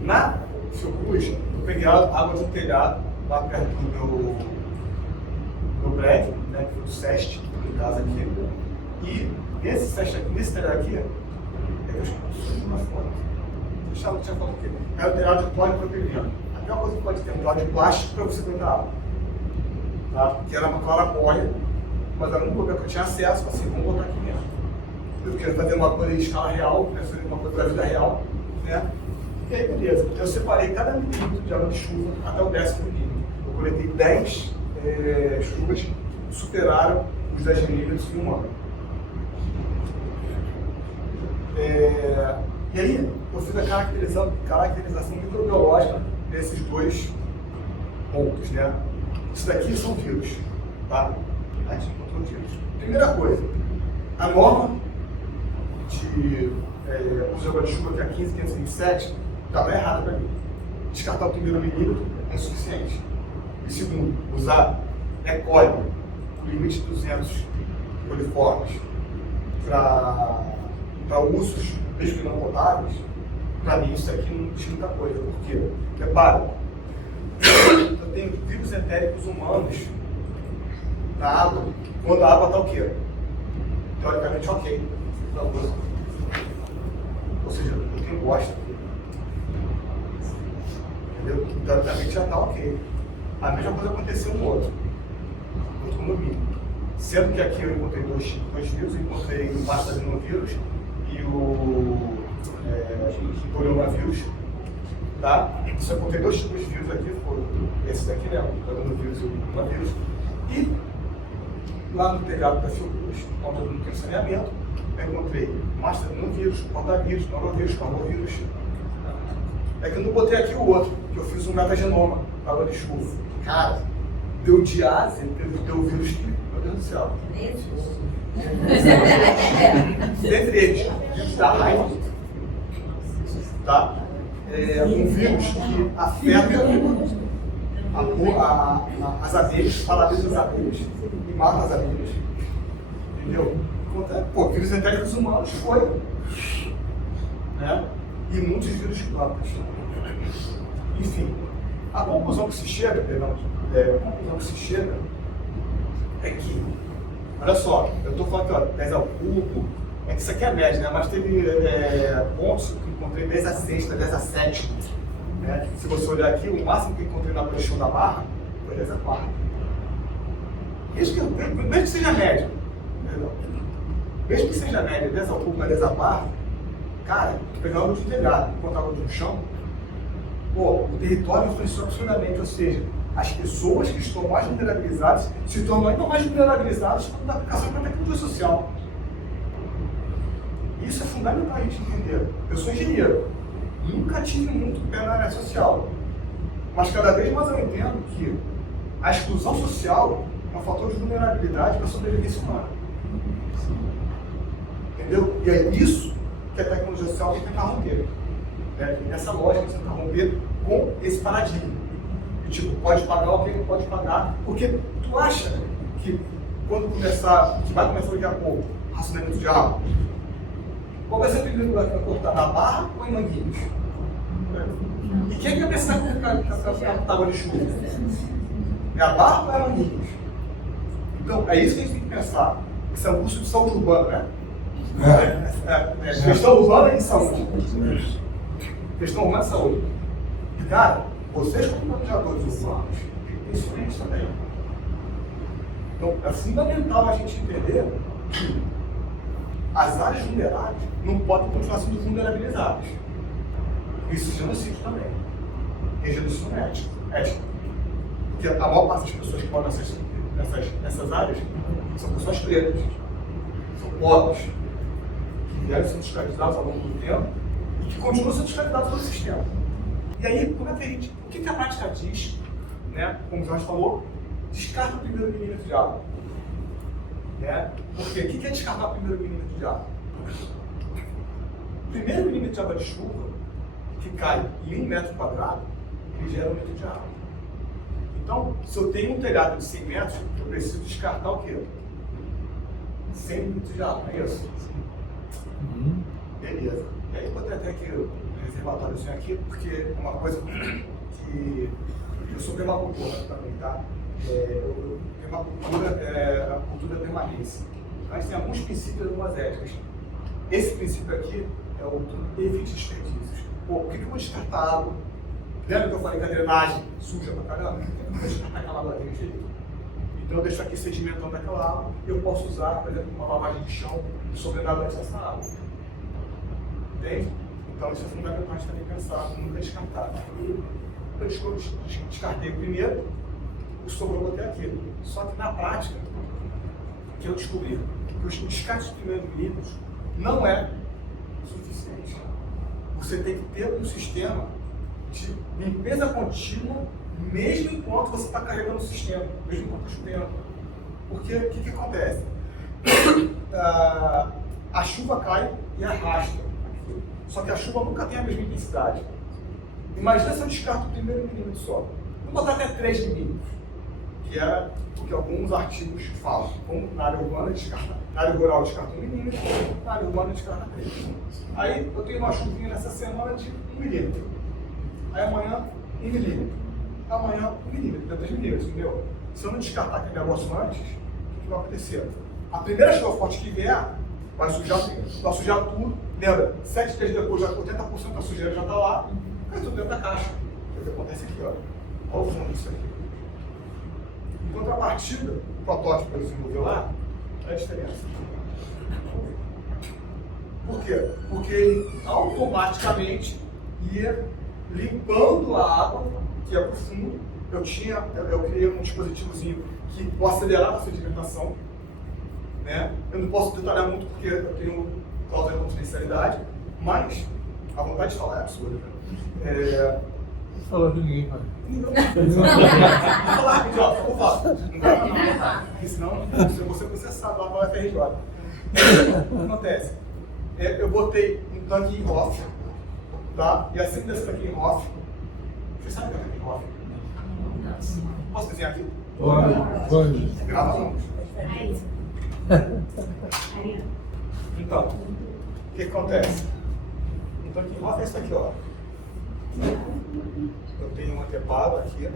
Na Fiocruz, eu peguei água do telhado, lá perto do meu prédio, né, que foi do SEST, em casa aqui. E esse SEST aqui, nesse telhado aqui, é que eu estou uma foto. Deixava tinha foto aqui. É o telhado de polipropileno. A pior coisa que pode ter um telhado de plástico para você colocar água. Tá? Que era uma clarabóia, mas era um problema que eu tinha acesso, assim, vamos botar aqui mesmo. Eu queria fazer uma coisa em escala real, fazer uma coisa da vida real, né? E aí, beleza. Eu separei cada milímetro de água de chuva até o 10º milímetro. Eu coletei 10 chuvas que superaram os 10 milímetros em 1 ano. E aí, eu fiz a caracterização microbiológica desses 2 pontos, né? Isso daqui são vírus, tá? A gente encontrou vírus. Primeira coisa, a norma de uso de água de chuva, que é a 15527, estava errada para mim. Descartar o primeiro milímetro é insuficiente. E segundo, usar E. coli, o limite de 200 coliformes, para usos, mesmo que não potáveis, para mim isso aqui não diz muita coisa. Por quê? Repara, eu tenho vírus entéricos humanos na água, quando a água está o quê? Teoricamente ok. Ou seja, eu tenho bosta aqui. Entendeu? Então, teoricamente já está ok. A mesma coisa aconteceu no outro condomínio. Sendo que aqui eu encontrei dois vírus, eu encontrei o adenovirus e o coronavírus, tá? Só encontrei dois tipos de vírus aqui, foram esse daqui, né? O adenovirus e o coronavírus. E lá no telhado da Fiocruz, onde eu não tenho saneamento, eu encontrei adenovirus, rotavírus, norovírus, parvovírus. É que eu não botei aqui o outro, que eu fiz um metagenoma, água de chuva. Cara, deu diase, deu vírus que, meu Deus do céu. Dentre eles, vírus da raiva, tá? Um vírus que afeta as abelhas, paralisa as abelhas e mata as abelhas. Entendeu? Pô, vírus endêmicos humanos foi. Né? E muitos vírus de plantas. Enfim, a conclusão que se chega, é que, olha só, eu estou falando que ó, 10 ao cubo, é que isso aqui é média, né? Mas teve pontos que eu encontrei 10 a 6, 10 a 7. Né? Se você olhar aqui, o máximo que eu encontrei na posição da barra foi 10 a 4. Mesmo que seja média, mesmo que seja média, 10 ao cubo, 10 a barra, cara, pegar o de telhado, botar o no chão, pô, o território influenciou absurdamente, ou seja, as pessoas que estão mais vulnerabilizadas se tornam ainda mais vulnerabilizadas quando a aplicação da tecnologia social. Isso é fundamental a gente entender. Eu sou engenheiro, nunca tive muito pé na área social, mas cada vez mais eu entendo que a exclusão social é um fator de vulnerabilidade para a sobrevivência humana. Entendeu? E é isso que a tecnologia social tem que tentar romper. Né? Essa lógica que você tenta romper com esse paradigma. E, tipo, pode pagar o que não pode pagar, porque tu acha que quando começar, que vai começar daqui a pouco, racionamento de água, qual vai ser o primeiro lugar que vai cortar? Na Barra ou em Manguinhos? E quem vai pensar que água de chuva? É a Barra ou é a Manguinhos? Então, é isso que a gente tem que pensar. Esse é um curso de saúde urbana, né? Questão urbana e saúde. Questão urbana e saúde. E, cara, vocês como planejadores urbanos, isso é isso também. Então, é fundamental a gente entender que as áreas vulneráveis não podem continuar sendo vulnerabilizadas. Isso é genocídio também. É genocídio ético. Porque a maior parte das pessoas que moram nessas áreas são pessoas pretas, são pobres, que vieram sendo escravizados ao longo do tempo e que continuam sendo escravizados pelo sistema. E aí, como é que a gente, o que a prática diz, né? Como o Jorge falou, descarta o primeiro milímetro de água. Né? Porque o que é descartar o primeiro milímetro de água? O primeiro milímetro de água de chuva que cai em 1 metro quadrado, ele gera 1 litro de água. Então, se eu tenho um telhado de 100 metros, eu preciso descartar o quê? 100 litros de água, não é isso? Beleza. E aí, vou ter até aqui o reservatóriozinho aqui, porque é uma coisa que eu sou permacultor também, tá? Permacultura é a cultura da permanência. Mas tem alguns princípios e algumas éticas. Esse princípio aqui é o do evite desperdícios. Pô, por que eu vou descartar água? Lembra que eu falei que a drenagem suja pra caramba? Eu não vou descartar aquela água daquele jeito. Então eu deixo aqui sedimentando aquela água e eu posso usar, por exemplo, uma lavagem de chão sobrenadante essa água. Entende? Então isso é fundamental a gente também pensar, nunca descartar. Eu descartei o primeiro, o sobrou até aquilo. Só que na prática, o que eu descobri? Que os descartes de primeiros milímetros não é suficiente. Você tem que ter um sistema de limpeza contínua, mesmo enquanto você está carregando o sistema, mesmo enquanto está chovendo. Porque o que acontece? A chuva cai e arrasta. Só que a chuva nunca tem a mesma intensidade. Imagina se eu descarto o primeiro milímetro só. Vou botar até 3 milímetros, que é o que alguns artigos falam. Como na área urbana descarta, na área rural descarta 1 milímetro, na área urbana descarta 3. Aí eu tenho uma chuvinha nessa semana de 1 milímetro. Aí amanhã 1 milímetro. Amanhã 1 milímetro, 3 milímetros, entendeu? Se eu não descartar aquele negócio antes, o que vai acontecer? A primeira chuva forte que vier, vai sujar tudo. Lembra, 7 dias depois, já 80% da sujeira já está lá, cai tudo dentro da caixa. O que acontece aqui, ó. Olha o fundo disso aqui. Em contrapartida, o protótipo que eu desenvolveu lá, olha a diferença. Por quê? Porque ele automaticamente ia limpando a água que ia para o fundo. Eu criei um dispositivozinho que acelerava a sedimentação. Né? Eu não posso detalhar muito porque eu tenho causa de confidencialidade, mas a vontade de falar é absurda. Né? Não fala de ninguém, pai. Vou falar rapidinho, ó, vou falar. Não dá não, porque senão eu vou ser processado lá para a FRJ. O que acontece? Eu botei um tanque em off, tá? E assim desse tanque em off, você sabe o que é tanque em off? Posso desenhar aqui? Pode. Grava vamos. Então, o que acontece? Um tanque em off é isso aqui, ó. Eu tenho um anteparo aqui,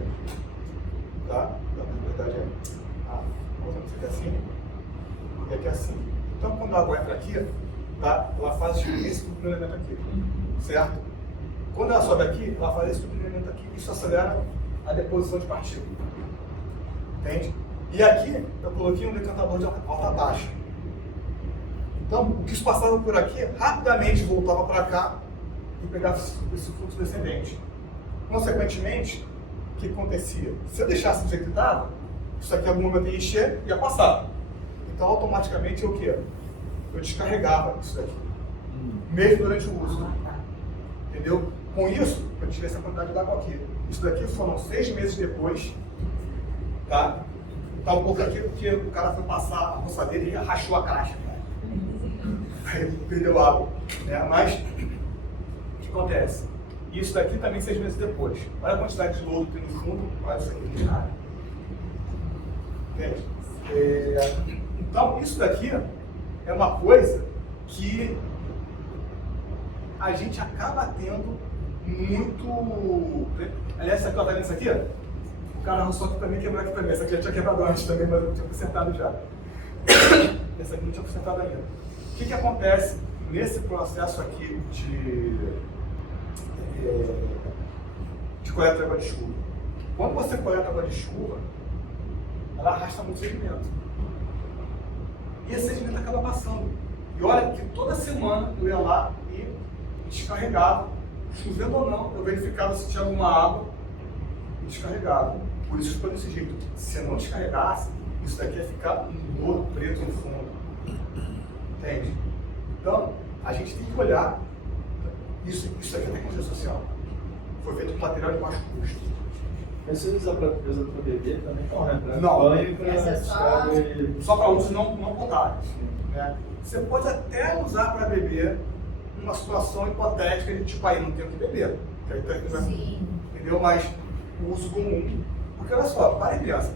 tá? Na verdade vamos aqui assim, e aqui assim. Então quando a água entra aqui, tá? Ela faz esse duplicamento aqui, certo? Quando ela sobe aqui, ela faz esse duplicamento aqui, isso acelera a deposição de partículas, entende? E aqui eu coloquei um decantador de alta baixa. Então o que passava por aqui rapidamente voltava para cá e pegava esse fluxo descendente. Consequentemente, o que acontecia? Se eu deixasse do jeito que estava, isso aqui em algum momento ia encher e ia passar. Então, automaticamente, o quê? Eu descarregava isso daqui, mesmo durante o uso. Entendeu? Com isso, eu tirei essa quantidade de água aqui. Isso daqui foram 6 meses depois, tá? Tá um pouco aqui porque o cara foi passar a roçadeira e rachou a caixa. Aí perdeu água. Né? Mas, o que acontece? Isso daqui também 6 meses depois. Olha a quantidade de lodo que tem no fundo, olha isso aqui de nada. Entende? Então, isso daqui é uma coisa que a gente acaba tendo muito. Aliás, essa aqui, ó, tá vendo isso aqui? O cara roçou aqui também, quebrou aqui também. Essa aqui já tinha quebrado antes também, mas eu tinha consertado já. Essa aqui não tinha consertado ainda. O que acontece nesse processo aqui de coleta de água de chuva? Quando você coleta água de chuva, ela arrasta muito sedimento. E esse sedimento acaba passando. E olha que toda semana eu ia lá e descarregava, chovendo ou não, eu verificava se tinha alguma água e descarregava. Por isso que foi desse jeito. Se eu não descarregasse, isso daqui ia ficar um lodo preto no fundo. Entende? Então, a gente tem que olhar. Isso aqui é tecnologia social. Foi feito com material de baixo custo. Mas você usa para beber também? Não. Banho para só para uso não potáveis. Né? Você pode até usar para beber numa situação hipotética de tipo, aí não tenho que beber. Entendeu? Mas o uso comum. Porque olha só, para e pensa.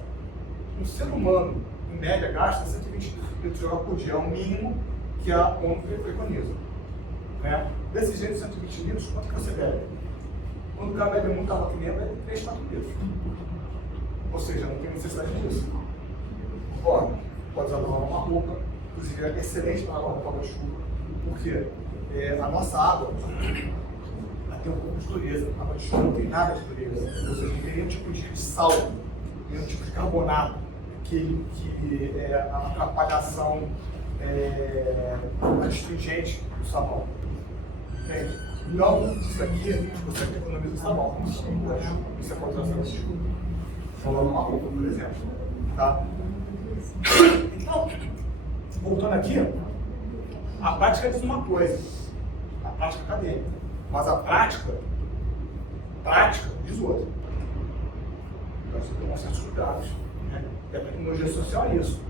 Um ser humano, em média, gasta 120 litros de água por dia, é o mínimo que a ONU preconiza. Né? Desses 120 litros, quanto que você bebe? Quando o cara bebe muito água que nem bebe 3, 4 litros. Ou seja, não tem necessidade disso. Pode usar para lavar uma roupa, inclusive é excelente para lavar roupa da chuva, porque a nossa água ela tem um pouco de dureza. A água de chuva não tem nada de dureza. Ou seja, não tem nenhum tipo de sal, nenhum tipo de carbonato que é a atrapalhação astringente do sabão. Entende? Então, isso aqui, você economiza o sabão. Isso é concentração de chuva. Falando uma roupa, por exemplo. Tá? Então, voltando aqui, a prática diz uma coisa. A prática acadêmica. Mas a prática diz outra. Nós temos certos cuidados. Né? E a tecnologia social é isso.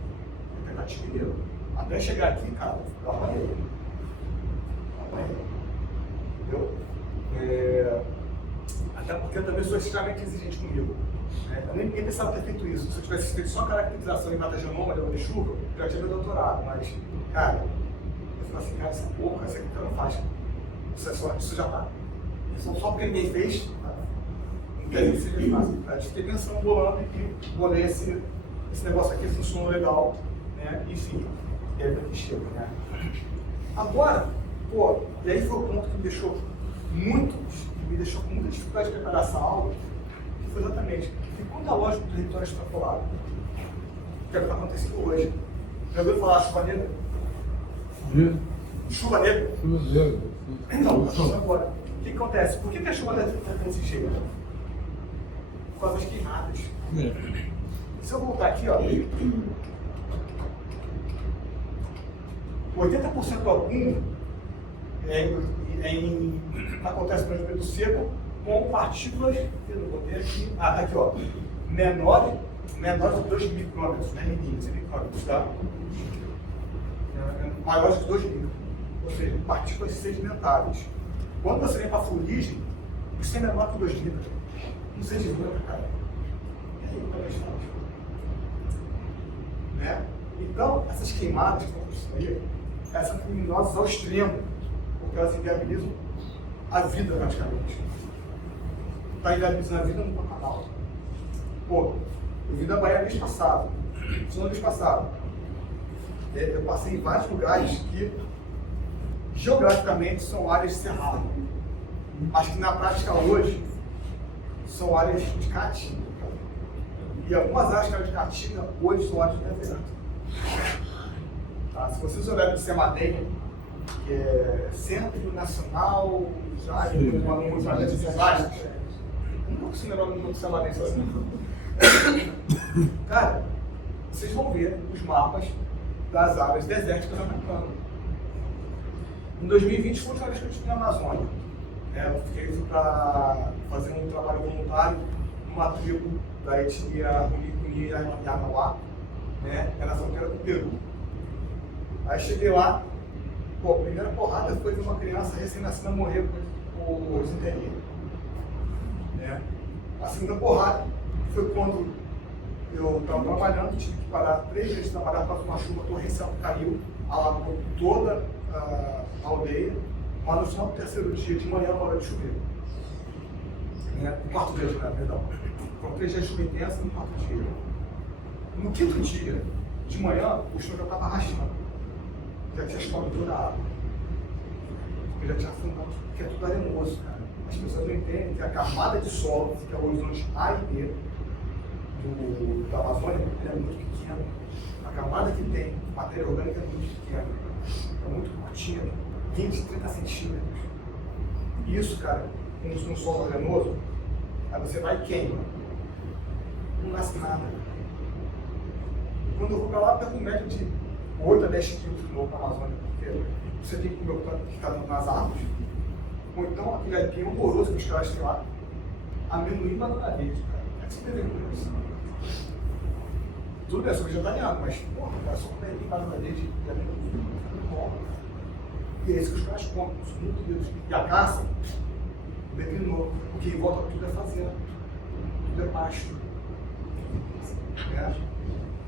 É tentativa e erro. Até chegar aqui, cara, eu apanhei. Entendeu? Até porque eu também sou extremamente exigente comigo. Eu nem pensava ter feito isso. Se eu tivesse feito só caracterização em metagenoma de água de chuva, eu já tinha meu doutorado. Mas, cara, eu falei assim, cara, essa porra, essa aqui que não faz. Isso já tá. Só porque ninguém fez, tá? Não quer dizer que seja fácil. A gente fiquei pensando, bolando e bolei esse negócio aqui, funcionou legal. Né? Enfim. E aí daqui chega, né? Agora, pô, e aí foi o ponto que me deixou com muita dificuldade de preparar essa aula, que foi exatamente, que quando a lógica do território extrapolado, que é o que está acontecendo hoje, já ouviu falar chuva negra? Chuva negra? Então, agora, o que acontece? Por que a chuva negra está desse jeito? Por causa das queimadas. Se eu voltar aqui, ó, 80% do acúmulo acontece no período seco com partículas, eu botei aqui, tá aqui, ó, menores de 2 micrômetros, não é milímetros, é micrômetros, tá? Maiores de 2 micrômetros, ou seja, partículas sedimentares. Quando você vem para a fuligem, isso é menor que 2 micrômetros. Não sei de nada, cara. E aí, como é que estamos? Né? Então, essas queimadas que estão acontecendo aí, elas são criminosas ao extremo, porque elas inviabilizam a vida praticamente. Está inviabilizando a vida no Pantanal. Pô, eu vim da Bahia mês passado, eu passei em vários lugares que geograficamente são áreas de cerrado, mas que na prática hoje são áreas de caatinga. E algumas áreas de caatinga hoje são áreas de deserto. Tá? Se vocês olharem para o Semadeira, que é Centro Nacional de Monitoramento de Desastres, eu nunca consigo lembrar o nome do Semadeira assim. Cara, vocês vão ver os mapas das áreas desérticas americanas. Em 2020 foi a última vez que eu estive na Amazônia. Eu fui para fazer um trabalho voluntário numa tribo da etnia Runi Yanomá, né? É na fronteira com o Peru. Aí cheguei lá, pô, a primeira porrada foi de uma criança recém-nascida morrer por desinteria. Né? A segunda porrada foi quando eu estava trabalhando, tive que parar 3 dias de trabalhar para uma chuva torrencial que caiu, alagou toda a aldeia, mas no final do 3º dia de manhã, na hora de chover. Né? No 4º dia de manhã, perdão. Foram 3 dias de chuva intensa no 4º dia. No 5º dia de manhã, o chão já estava rachando. Já tinha escoado toda a água. Porque já tinha afundado, porque é tudo arenoso, cara. As pessoas não entendem que a camada de solo, que é o horizonte A e B da Amazônia, é muito pequena. A camada que tem matéria orgânica é muito pequena. É muito curtinha, 20, 30 centímetros. Isso, cara, com um solo arenoso, aí você vai e queima. Não nasce nada. Quando eu vou para lá, eu pego um médio de 8 a 10 centímetros de novo na Amazônia, porque você tem que comer o que está nas árvores, ou então aquele aipim horroroso que os caras têm lá, amendoim banana verde, cara. É que você tem vergonha disso. Tudo bem, eu sou vegetariano, mas, porra, cara, só comer aipim banana verde e amendoim, não bom. E é isso que os caras comem, são muito dedos. E a caça declinou, porque em volta tudo é fazenda, tudo é pasto. Né?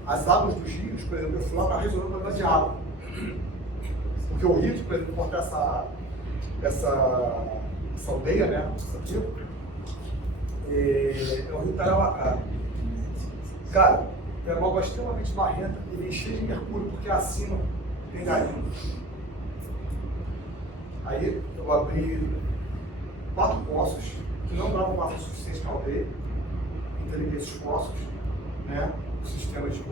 As águas dos rios, por exemplo, eu fui lá para resolver o problema de água. Porque o rio, por exemplo, cortar essa aldeia, né? Essa tribo, é o rio Tarauacá. Cara, é uma água extremamente barrenta e vem cheia de mercúrio, porque acima tem garimpo. Aí eu abri 4 poços, que não davam massa suficiente na aldeia, interliguei esses poços, né? Sistema de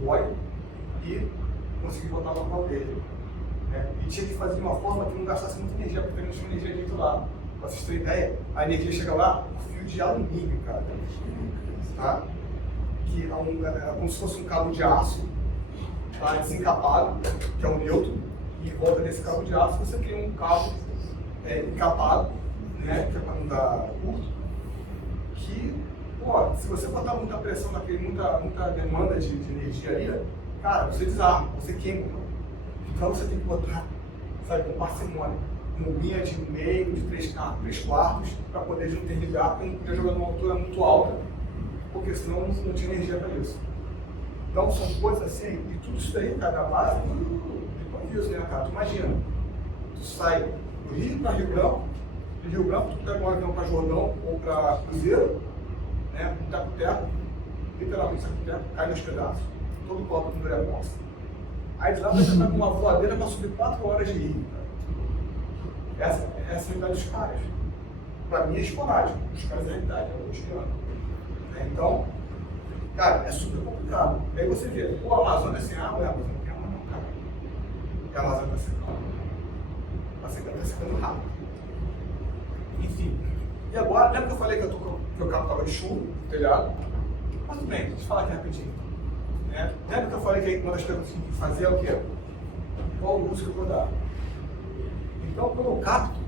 boia, e consegui botar uma aldeia. Né? E tinha que fazer de uma forma que não gastasse muita energia, porque não tinha energia dentro lá. Pra vocês terem ideia, a energia chega lá com fio de alumínio, cara. Tá? Que é como se fosse um cabo de aço, tá? Desencapado, que é o neutro, e em volta desse cabo de aço você tem um cabo encapado, né? Que é para não dar curto, que pô, se você botar muita pressão naquele, muita demanda de energia ali, cara, você desarma, você queima. Então você tem que botar, sabe, com parcimônia, uma linha de meio, de 3 quartos, para poder não interligar, porque não podia jogar numa altura muito alta, porque senão não tinha energia para isso. Então são coisas assim, e tudo isso daí, cada base, tudo improviso, né, cara? Tu imagina, tu sai do Rio para Rio Branco, de Rio Branco tu pega um avião para Jordão ou para Cruzeiro, né, um teco-teco, literalmente teco-teco, cai nos pedaços, todo o copo do André Ponce. Aí de lá vai tentar com uma voadeira para subir 4 horas de rio. Essa é a realidade dos caras. Para mim é esporádico, os caras é a realidade, é o cotidiano. Então, cara, é super complicado. Aí você vê, o Amazônia assim, a Amazônia não quer mais não, cara. E a Amazônia está secando. Está secando rápido. Enfim. E agora, lembra que eu falei que o carro estava de chuva, no telhado? Mas tudo bem, deixa eu falar aqui rapidinho. Né? Lembra que eu falei que uma das perguntas que tem que fazer é o quê? Qual uso que eu vou dar? Então, quando eu capto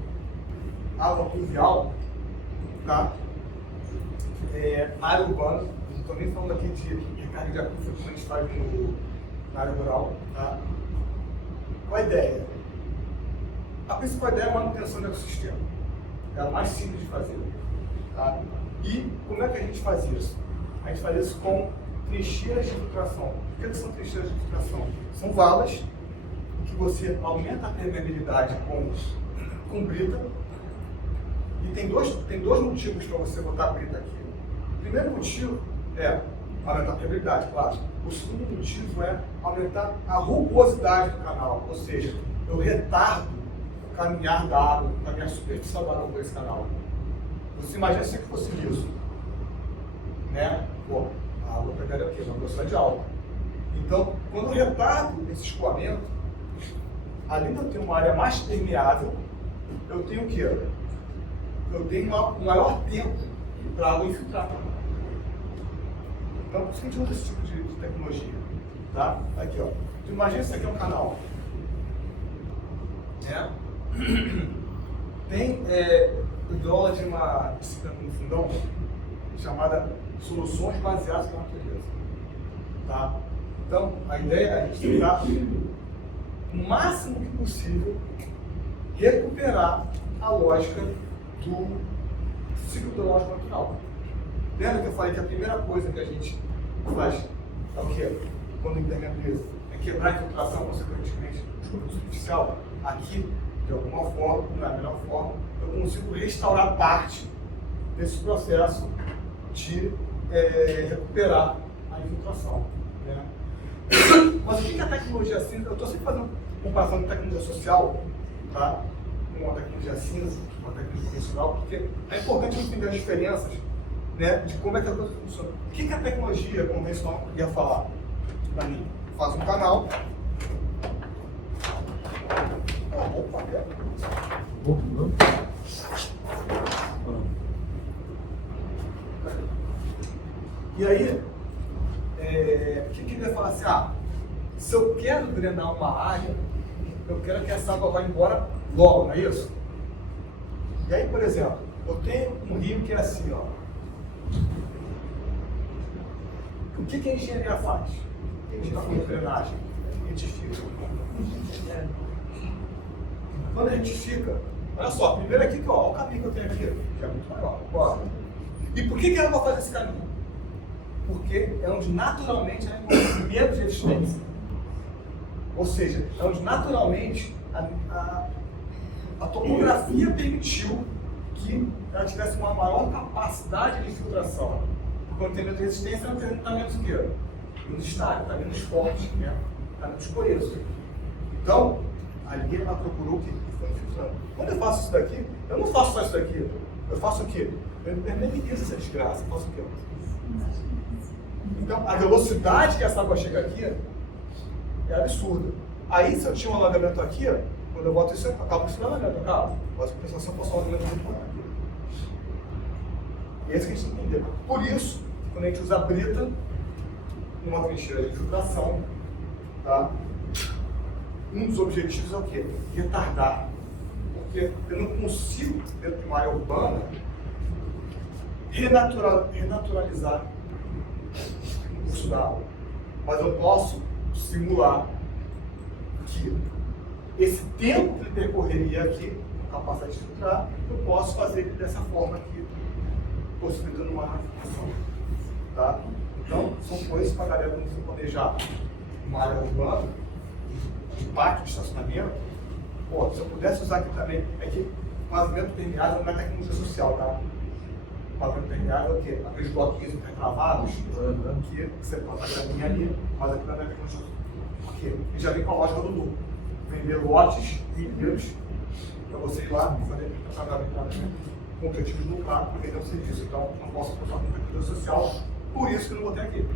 água pluvial, tá? Na área urbana, não estou nem falando aqui de recarga de aquífero, como a gente faz na área rural, tá? Qual a ideia? A principal ideia é a manutenção do ecossistema. É a mais simples de fazer. Tá? E como é que a gente faz isso? A gente faz isso com trincheiras de filtração. O que são trincheiras de filtração? São valas que você aumenta a permeabilidade com brita. E tem dois motivos para você botar brita aqui. O primeiro motivo é aumentar a permeabilidade, claro. O segundo motivo é aumentar a rugosidade do canal, ou seja, eu retardo o caminhar da água, o caminhar superficial da água por esse canal. Você imagina se fosse liso, né? Pô, a água pegaria o quê? Uma velocidade alta. Então, quando eu retardo esse escoamento, além de eu ter uma área mais permeável, eu tenho o quê? Eu tenho um maior tempo para a água infiltrar. Então, por isso que a gente usa esse tipo de tecnologia. Tá? Aqui, ó. Imagina isso aqui é um canal. Né? Tem eu dou aula de uma disciplina no fundão chamada Soluções Baseadas na Natureza. Tá? Então, a ideia é a gente tentar, o máximo que possível, recuperar a lógica do ciclo biológico natural. Lembra que eu falei que a primeira coisa que a gente faz é o quê? Quando impermeabiliza? É quebrar a infiltração, consequentemente, do esgoto superficial. Aqui, de alguma forma, não é a melhor forma, eu consigo restaurar parte desse processo de recuperar a infiltração. Né? Mas o que é a tecnologia cinza? Eu estou sempre fazendo comparação de tecnologia social, tá? Com uma tecnologia cinza, uma tecnologia convencional, porque é importante entender as diferenças, né, de como é que a coisa funciona. O que a tecnologia convencional ia falar para mim? Faz um canal. Opa, E aí, o que ele ia falar assim? Se eu quero drenar uma área, eu quero que essa água vá embora logo, não é isso? E aí, por exemplo, eu tenho um rio que é assim, ó. O que a engenharia faz? A gente está falando de drenagem, retifica. Quando a gente fica, olha só, primeiro aqui, ó, o caminho que eu tenho aqui, que é muito maior. Ó. E por que ela vai fazer esse caminho? Porque é onde naturalmente ela encontra menos resistência. Ou seja, é onde naturalmente a topografia permitiu que ela tivesse uma maior capacidade de infiltração. Porque quando tem menos resistência, ela está menos o quê? Menos estável, está menos forte, né? Está menos coeso. Então, ali ela procurou o que foi infiltrando. Quando eu faço isso daqui, eu não faço só isso daqui. Eu faço o quê? Eu impermeabilizo essa desgraça. Eu faço o quê? Então, a velocidade que essa água chega aqui é absurda. Aí, se eu tinha um alagamento aqui, quando eu boto isso, eu acabo com esse alagamento, acaba. Mas a pessoa só posso um alagamento muito maior aqui. E é isso que a gente tem que entender. Por isso, quando a gente usa a brita, numa trincheira de infiltração, tá? Um dos objetivos é o quê? Retardar. Porque eu não consigo, dentro de uma área urbana, renaturalizar o curso da água. Mas eu posso simular que esse tempo que ele percorreria aqui, com capacidade de filtrar, eu posso fazer ele dessa forma aqui, possibilitando uma ramificação. Tá? Então, são coisas para a galera quando você planejar uma área urbana, de pátio de estacionamento. Pô, se eu pudesse usar aqui também, é que o pavimento permeável não é tecnologia social, tá? O pavimento permeável é o quê? Aqueles bloquinhos intercavados, que você pode a graminha ali, mas aqui não é tecnologia Por quê? Ele já vem com a lógica do lucro. Vender lotes inteiros para você ir lá e fazer com o objetivo de lucrar e vender o serviço. Então, não posso passar com tecnologia social, por isso que eu não botei aqui.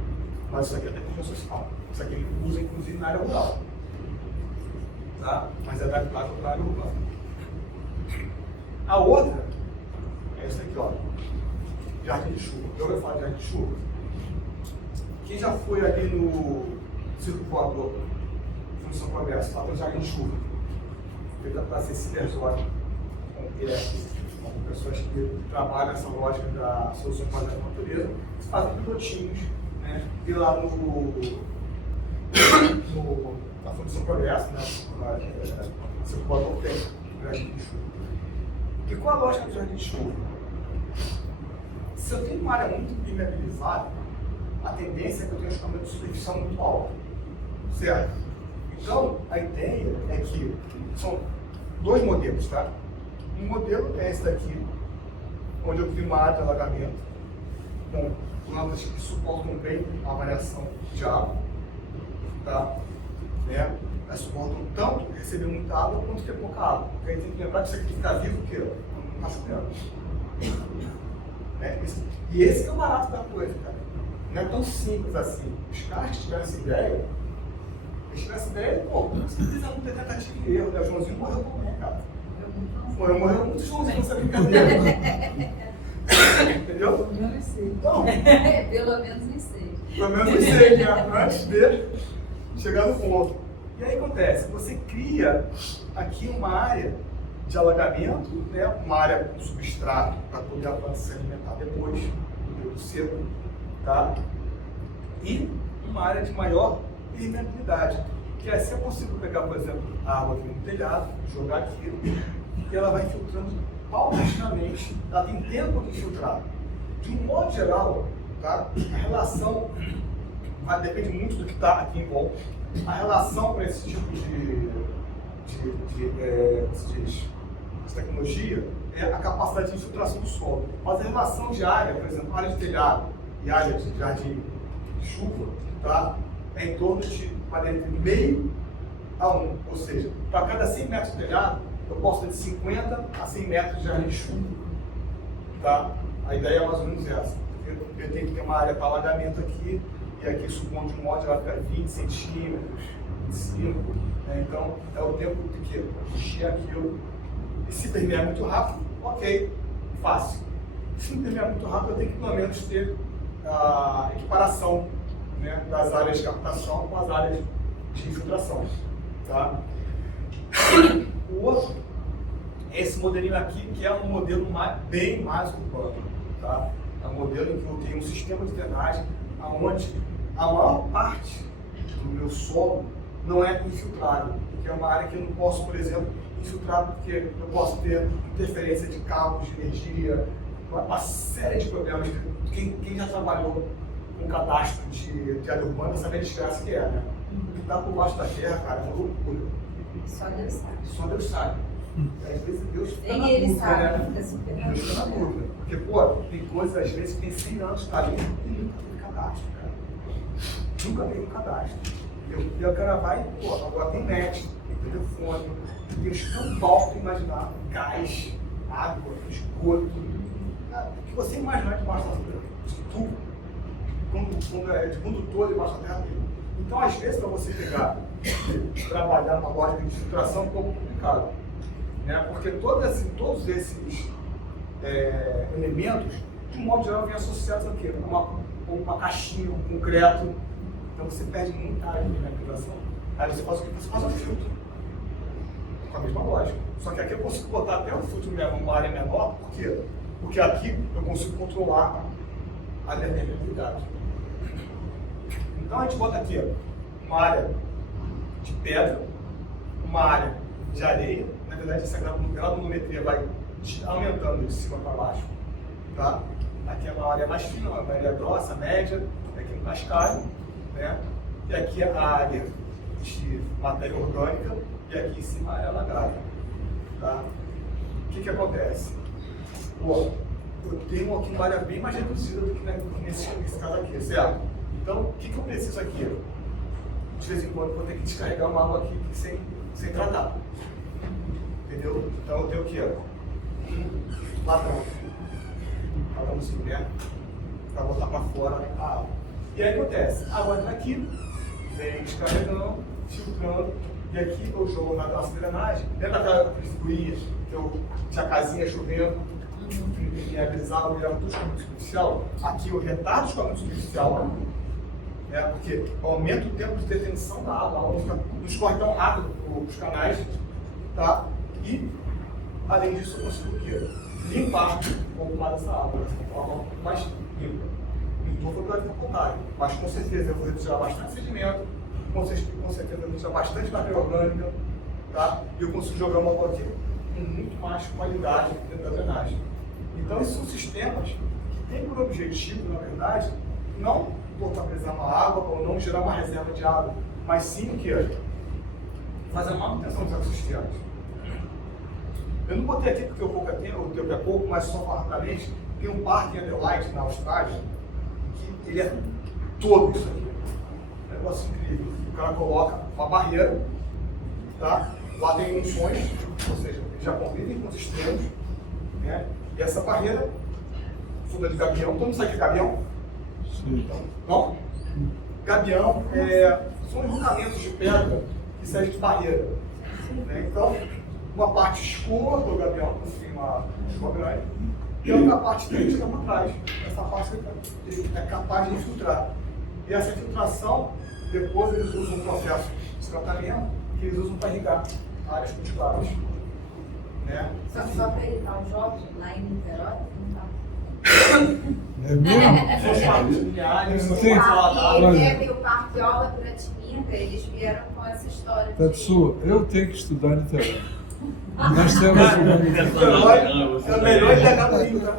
Mas isso aqui é tecnologia social. Isso aqui ele usa, inclusive, na área rural. Tá? Mas é adaptado para a área urbana. A outra é essa aqui, ó. Jardim de chuva. Eu vou falar de jardim de chuva. Quem já foi ali no Circo Voador, Função Progresso, lá tem o jardim de chuva. Feito para Cecília Herzog, com pessoas que trabalham essa lógica da solução para a natureza, fazem pilotinhos, né? E lá na Função Progresso, né? Circo Voador tem o jardim de chuva. E qual a lógica do jardim de chuva? Se eu tenho uma área muito impermeabilizada, a tendência é que eu tenha um escamento superficial muito alto. Certo? Então, a ideia é que são dois modelos, tá? Um modelo é esse daqui, onde eu crio uma área de alagamento com plantas que suportam bem a variação de água, tá? Né? Elas suportam tanto receber muita água quanto ter pouca água. Porque a gente tem que lembrar que isso aqui fica vivo o quê? Não está chovendo. E esse que é o barato da coisa, cara. Não é tão simples assim. Os caras que tiveram essa ideia, pô, você precisa muito ter tentativa e erro, né? O Joãozinho morreu como, cara? Morreu muito Joãozinho nessa brincadeira. Entendeu? Então, Pelo menos nem sei. pelo menos eu sei, né? Antes de chegar no ponto. E aí acontece, você cria aqui uma área de alagamento, né? Uma área com substrato para poder a planta se alimentar depois do período seco, tá? E uma área de maior permeabilidade, que é se é possível pegar, por exemplo, a água aqui no telhado, jogar aqui, e ela vai filtrando paulatinamente, ela tem tempo de filtrar. De um modo geral, tá? A relação depende muito do que está aqui em volta. A relação para esse tipo de tecnologia é a capacidade de infiltração do solo. Mas a relação de área, por exemplo, área de telhado e área de jardim de chuva, tá? É em torno de 0,5 a 1. Ou seja, para cada 100 metros de telhado, eu posso ter de 50 a 100 metros de jardim de chuva. Tá? A ideia é mais ou menos essa. Eu tenho que ter uma área para alagamento aqui, e aqui, supondo de um modo, vai ficar 20 centímetros, 25. Né? Então, é o tempo de que encher aquilo. E se permear muito rápido, ok, fácil. Se não permear muito rápido, eu tenho que pelo menos ter a equiparação, né, das áreas de captação com as áreas de infiltração. Tá? O outro é esse modelinho aqui, que é um modelo bem mais urbano. Tá? É um modelo em que eu tenho um sistema de drenagem onde a maior parte do meu solo não é infiltrado, que é uma área que eu não posso, por exemplo, infiltrar porque eu posso ter interferência de cabos de energia, uma série de problemas. Quem já trabalhou com cadastro de área urbana sabe a desgraça que é, né? O que está por baixo da terra, cara, é uma loucura. Só Deus sabe. Só Deus sabe. Às vezes Deus fica na Nem ele dúvida, sabe, né? fica super na Deus fica na dúvida. dúvida. Porque, pô, tem coisas às vezes que tem 100 anos que tá ali e nunca teve cadastro, cara. Nunca teve cadastro. E o cara vai, pô, agora tem net, tem telefone, tem tão alto que imaginar, gás, água, esgoto, o que você imaginar debaixo da terra, tudo. Quando é de mundo todo debaixo da terra dele. Então, às vezes, para você pegar e trabalhar uma lógica de filtração é um pouco complicado. Né? Porque todos esses elementos, de um modo geral, vêm associados a quê? Uma caixinha, um concreto. Então você perde muita área de permeabilização. Aí você faz o quê? Você faz um filtro. Com a mesma lógica. Só que aqui eu consigo botar até um filtro numa área menor, por quê? Porque aqui eu consigo controlar a minha permeabilidade. Então a gente bota aqui uma área de pedra, uma área de areia. Na verdade, essa granulometria vai aumentando de cima para baixo. Tá? Aqui é uma área mais fina, uma área grossa, média, aqui um cascalho, né? E aqui é a área de matéria orgânica, e aqui em cima a área alagada. Tá? O que acontece? Pô, eu tenho aqui uma área bem mais reduzida do que nesse caso aqui, certo? Então, o que eu preciso aqui? de vez em quando vou ter que descarregar uma água aqui sem tratar. Entendeu? Então eu tenho que ladrão assim, né? Para botar para fora a água. E aí acontece, a água entra aqui, vem descarregando, filtrando, e aqui eu jogo na nossa drenagem, lembra aquelas figurinhas que eu tinha a casinha chovendo, e aqueles águas viravam tudo escoamento superficial? Aqui eu retardo o escoamento superficial, né? Porque aumenta o tempo de detenção da água, a água não escorre tão rápido os canais, tá? E, além disso, eu consigo o quê? Limpar um pouco mais essa água, de forma mais limpa. Não estou falando da dificuldade, mas com certeza eu vou retirar bastante sedimento, com certeza eu vou retirar bastante matéria orgânica, tá? E eu consigo jogar uma água aqui com muito mais qualidade dentro da drenagem. Então, esses são sistemas que têm por objetivo, na verdade, não potabilizar uma água ou não gerar uma reserva de água, mas sim o que? Fazer a manutenção dos ecossistemas. Eu não botei aqui porque o tempo é pouco, mas só rapidamente, tem um parque em Adelaide, na Austrália, que ele é todo isso aqui. É um negócio incrível. O cara coloca uma barreira, tá? Lá tem funções, ou seja, eles já convivem com os extremos, né? E essa barreira, funda de gabião, todo mundo sabe que é gabião? Sim. Então, não? Gabião são enrolamentos de pedra que servem de barreira. Né? Então, uma parte escura do gabião, assim, uma escura grande, e a outra parte quente que é para trás. Essa parte é capaz de infiltrar. E essa infiltração, depois eles usam um processo de tratamento que eles usam para irrigar áreas cultivadas. Né? Só para irritar o Jorge, lá em Niterói, não tá. É mesmo? São os parques lineares, são os Sim. parques aladados. E teve o Parque Orla Piratininga, eles vieram com essa história de... Tatsu, eu tenho que estudar Niterói. Nós temos Niterói é o melhor IDH do Rio, tá?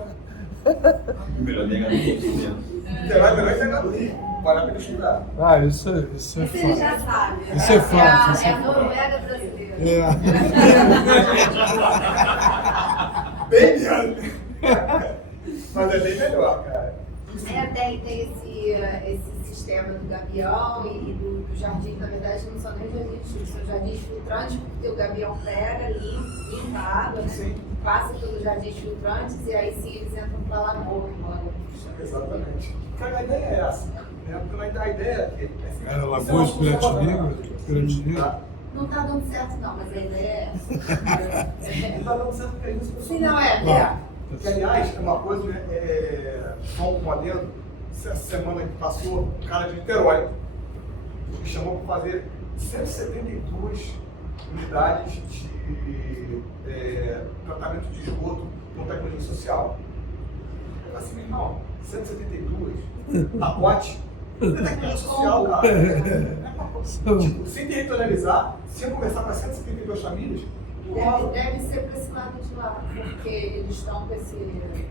Melhor negar ninguém. Niterói é o melhor IDH do Rio. Para para estudar. Ah, isso é Isso ele já fato. sabe. Isso é fato, isso É é a Noruega brasileira. É. Bem melhor. Mas é bem melhor, cara. Tem esse sistema do gabião e do jardim, na verdade não são nem jardins, são jardins filtrantes, porque o gabião pega, limpa a água, né? Sim. Passa pelos jardins filtrantes e aí sim eles entram para a lagoa. Exatamente. Cara, a ideia é essa. Né? Porque a ideia é que... Era Lagoas Piratininga? Tá? Não está dando certo não, mas a ideia é essa. Não tá dando certo porque isso... Se não é, Que, aliás, é uma coisa, né? Só um adendo. Essa semana que passou, um cara de Niterói me chamou para fazer 172 unidades de tratamento de esgoto com tecnologia social. Eu falei assim, meu irmão, 172? Pacote? É tecnologia social, cara. Tipo, sem territorializar, sem conversar com as 172 famílias, Deve ser para esse lado de lá, porque eles estão com esse história.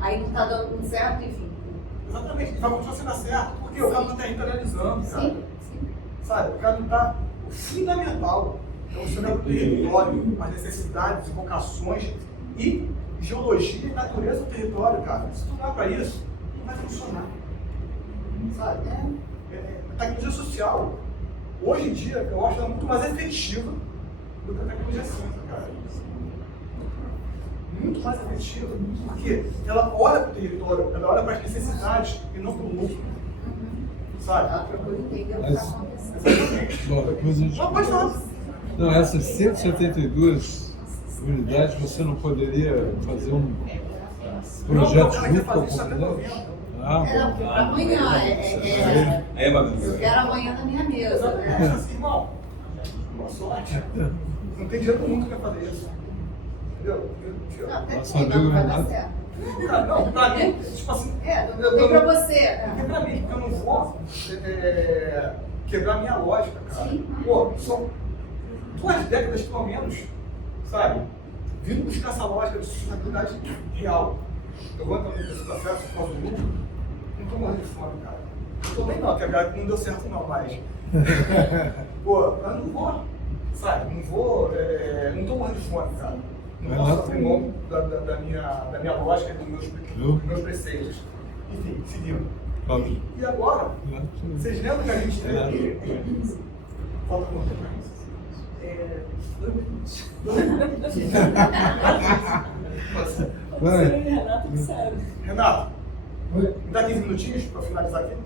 Aí não está dando muito certo, enfim. exatamente, vai continuar sendo certo, porque o cara não está territorializando, cara. Sim. Sabe, o cara não está... O fundamental é o seu território, as necessidades, vocações e geologia e natureza do território, cara. Se tu não é para isso, não vai funcionar. Sabe? Tecnologia social, hoje em dia, eu acho ela muito mais efetiva do que a tecnologia científica, cara. Muito mais efetiva, porque ela olha para o território, ela olha para as necessidades e não para o lucro. Sabe? Ela procura entender o que está acontecendo. Exatamente. Bom, depois a gente... Não, pode falar. Não, essas 172 unidades, você não poderia fazer um projeto junto com a comunidade? Ah, Não, porque para amanhã eu quero amanhã na minha mesa. Exatamente. Assim, irmão, boa sorte. Não tem dinheiro no mundo que vai fazer isso. Entendeu? Não, até Nossa, tem, mas não vai dar amigo, certo. Cara, não, pra mim, tipo assim, Não tem para você. porque pra mim, eu não vou quebrar minha lógica, cara. Sim. Pô, são 2 décadas pelo menos, sabe? Vindo buscar essa lógica de sustentabilidade real. Eu vou entrar nesse processo por causa do lucro, não tô morrendo de fome, cara. Não tô bem não, que a galera não deu certo não, mas... Pô, eu não vou, sabe? Não vou, não tô morrendo de fome, cara. Não posso abrir mão da minha lógica e dos meus preceitos. Enfim, seguindo. Fábio. E agora, vocês lembram que a gente teve aqui? Fala com você. 2 minutos. Vai. Renato que sabe. Renato, me dá 15 minutinhos para finalizar aqui?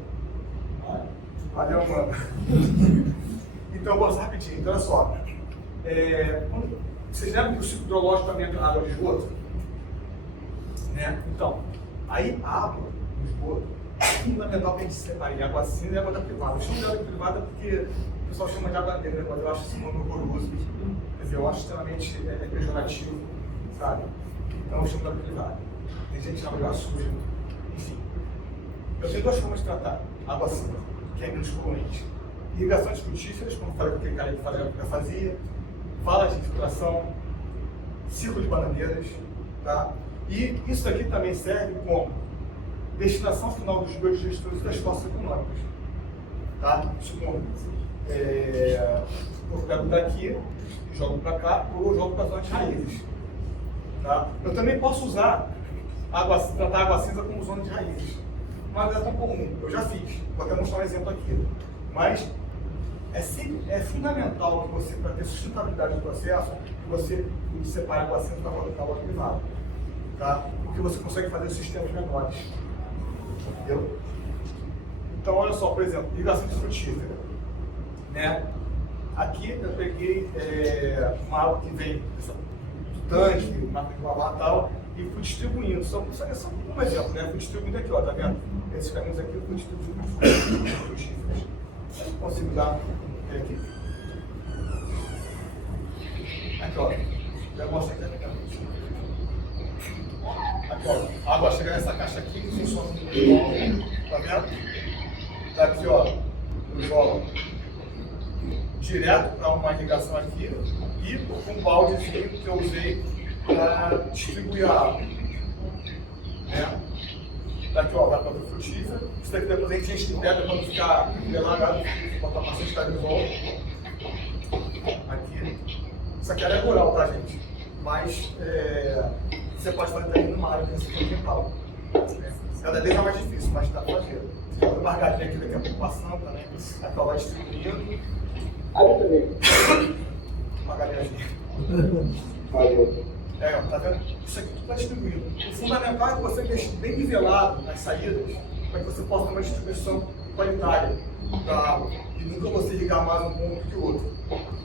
Valeu, mano. Então, eu vou passar rapidinho. Então, olha só. Vocês lembram que o ciclo hidrológico também entra na água de esgoto? Né? Então, aí a água do esgoto é fundamental para a gente separar água cinza e água da privada. Eu chamo de água privada porque o pessoal chama de água negra, mas eu acho esse nome horroroso. Quer dizer, eu acho extremamente pejorativo, sabe? Então eu chamo de água privada. Tem gente que chama de água suja. Enfim. Eu tenho 2 formas de tratar. Água cinza, que é menos poluente. Irrigações frutíferas, como falei com aquele cara que já fazia. Valas de infiltração. Ciclo de bananeiras. Tá? E isso aqui também serve como destinação final dos biodigestores das forças econômicas. Tá? Supondo, eu pego daqui, jogo para cá, ou eu jogo para as zonas de raízes. Tá? Eu também posso usar tratar água cinza como zona de raízes. Mas não é tão comum, eu já fiz. Vou até mostrar um exemplo aqui. Mas é fundamental que você, para ter sustentabilidade do processo, que você separe a água cinza da água privada. Tá? Porque você consegue fazer sistemas menores. Entendeu? Então, olha só, por exemplo, irrigação frutífera. Né? Aqui eu peguei uma água que vem do tanque, máquina de lavar e tal, e fui distribuindo. Só um exemplo, né? Fui distribuindo aqui, ó, tá vendo? Esses caminhos aqui eu fui distribuindo frutíferas. Eu consigo dar aqui. Aqui, ó. Já mostro aqui. Aqui, ó, a água chega nessa caixa aqui, que funciona muito bom, tá vendo? Daqui, ó, eu jogo direto para uma irrigação aqui e um baldezinho que eu usei para distribuir a água. Né? Daqui, ó, vai para o frutífero. Isso daqui depois a gente enche de pedra quando ficar delagado, botar bastante água de volta. Aqui. Isso aqui é rural, tá, gente? Mas você pode fazer também numa área que você tem quintal. Cada vez é mais difícil, mas está fazendo. Tem uma margarina aqui daqui a pouco passando também. Aqui vai distribuindo. Ali também. Margarinazinha. Valeu. Tá vendo? Isso aqui tudo está distribuindo. O fundamental é que você deixe bem nivelado nas saídas, para que você possa ter uma distribuição qualitária da água. E nunca você ligar mais um ponto que o outro.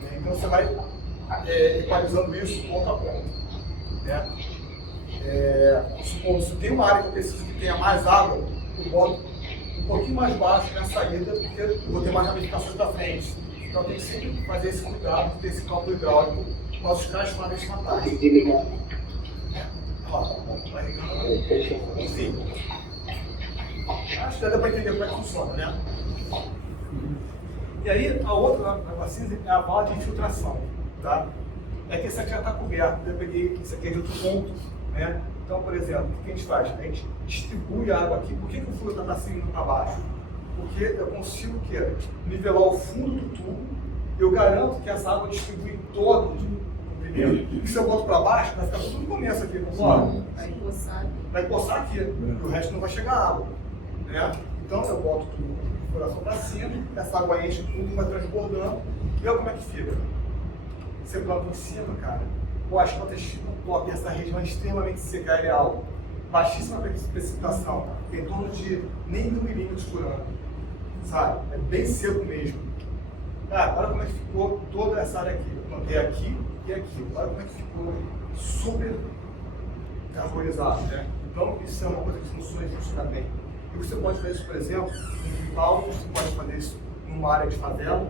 Né? Então você vai equalizando isso ponto a ponto. Né? Supondo, se tem uma área que eu preciso que tenha mais água, eu boto um pouquinho mais baixo na saída, porque eu vou ter mais ramificações da frente. Então tem que sempre fazer esse cuidado, ter esse cálculo hidráulico, para os caras falarem matar. Vai ligando. Enfim. Acho que dá para entender como é que funciona, né? E aí, a outra vacina é a vala de infiltração. Tá? É que esse aqui já está coberto, eu peguei esse aqui é de outro ponto, né? Então, por exemplo, o que a gente faz? A gente distribui a água aqui. Por que o fluido está seguindo para baixo? Porque eu consigo nivelar o fundo do tubo, eu garanto que essa água distribui todo o comprimento. E se eu boto para baixo, vai ficar tudo no começo aqui, concorda? Vai coçar aqui, e o resto não vai chegar água. Né? Então eu boto tudo o coração para cima, essa água enche tudo, vai transbordando, e olha como é que fica. Você planta em cima, cara, as plantas ficam top, essa região é extremamente seca, areal, baixíssima precipitação, em torno de nem 1000 milímetros por ano, sabe? É bem seco mesmo. Cara, olha como é que ficou toda essa área aqui. Eu plantei aqui e aqui. Olha como é que ficou super carborizado, né? Então, isso é uma coisa que funciona bem. E você pode fazer isso, por exemplo, em quintal, você pode fazer isso numa área de favela,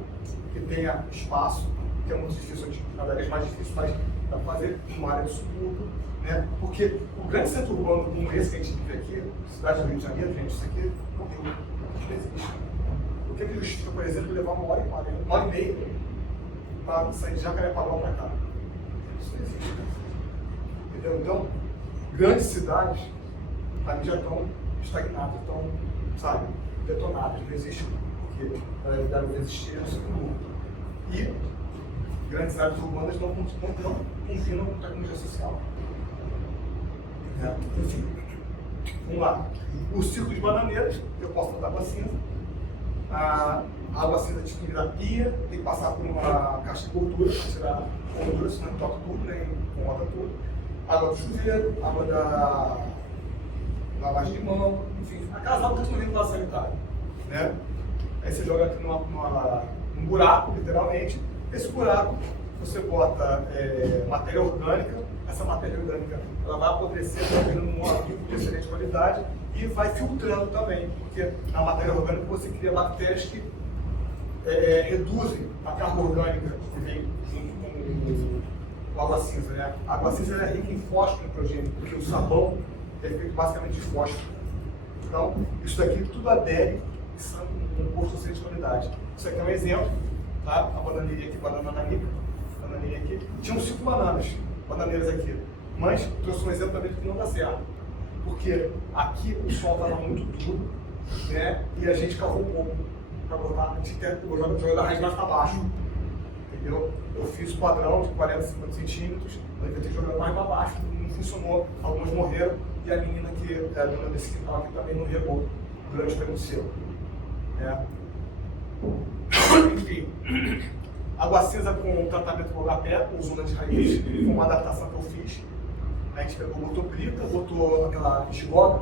que tenha espaço, que é muito difícil, cada vez mais difícil, mas dá para fazer numa área de subúrbio, né? Porque o grande centro urbano como esse que a gente vive aqui, cidade do Rio de Janeiro, gente, isso aqui morreu, não existe. O que justifica, por exemplo, levar 1h40, 1h30 para sair de Jacarepaguá para cá? Isso não existe. Entendeu? Então, grandes cidades, para mim, já estão estagnadas, estão, sabe, detonadas, não existe, porque na realidade não existia no segundo mundo. E grandes áreas urbanas não combinam com tecnologia social. Enfim. Vamos lá. O ciclo de bananeiras, eu posso botar água cinza. A água cinza tem que ir na pia, tem que passar por uma caixa de gordura para tirar a gordura, senão toca tudo, né? Incomoda tudo. Água do chuveiro, água da lavagem de mão, enfim, aquelas águas que estão dentro da sanitária, né? Aí você joga aqui num buraco, literalmente. Esse buraco você bota matéria orgânica. Essa matéria orgânica ela vai apodrecer, vai virando um abrigo de excelente qualidade e vai filtrando também, porque na matéria orgânica você cria bactérias que reduzem a carga orgânica que vem junto com a água cinza, né? A água cinza é rica em fósforo e nitrogênio, porque o sabão é feito basicamente de fósforo. Então, isso daqui tudo adere e são um composto de excelente qualidade. Isso aqui é um exemplo, tá? A bananeirinha aqui, banana nanica, bananeirinha aqui. Tinham 5 bananeiras aqui, mas trouxe um exemplo também que não dá certo. Porque aqui o sol estava muito duro, né? E a gente cavou um pouco para botar, a gente jogar da raiz mais para baixo. Entendeu? Eu fiz o padrão de 40, 50 centímetros, eu tentei jogar mais para baixo, não funcionou, algumas morreram, e a menina que é a dona desse quintal aqui também não regou durante o tempo seu. Né? Enfim, água cinza com tratamento com HPE, com zona de raiz, foi uma adaptação que eu fiz. A gente pegou, botou brita, botou aquela esgoga,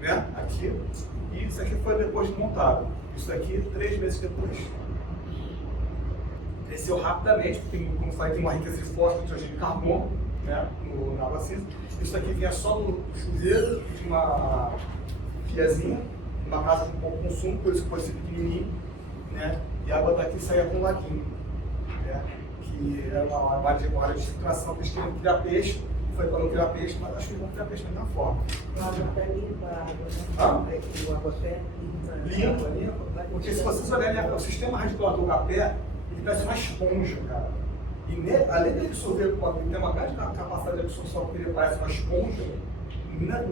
né, aqui, e isso aqui foi depois de montado. Isso daqui 3 meses depois. Cresceu rapidamente, porque, como eu falei, tem uma riqueza de fósforo, nitrogênio e carbono, né, na água cinza. Isso daqui vinha só do chuveiro, de uma piazinha, uma casa com pouco consumo, por isso que pode ser pequenininho, né, e a água daqui saía com um laguinho, né, que era uma área de filtração, que eles queriam criar peixe. Foi para não criar peixe, mas acho que vão criar peixe da mesma forma. A água até limpa a água, né? Ah. O água pé limpa. Porque se vocês olharem o sistema radicular do HPE, ele parece uma esponja, cara. E além de absorver, ele tem uma grande capacidade de absorção, porque ele parece uma esponja,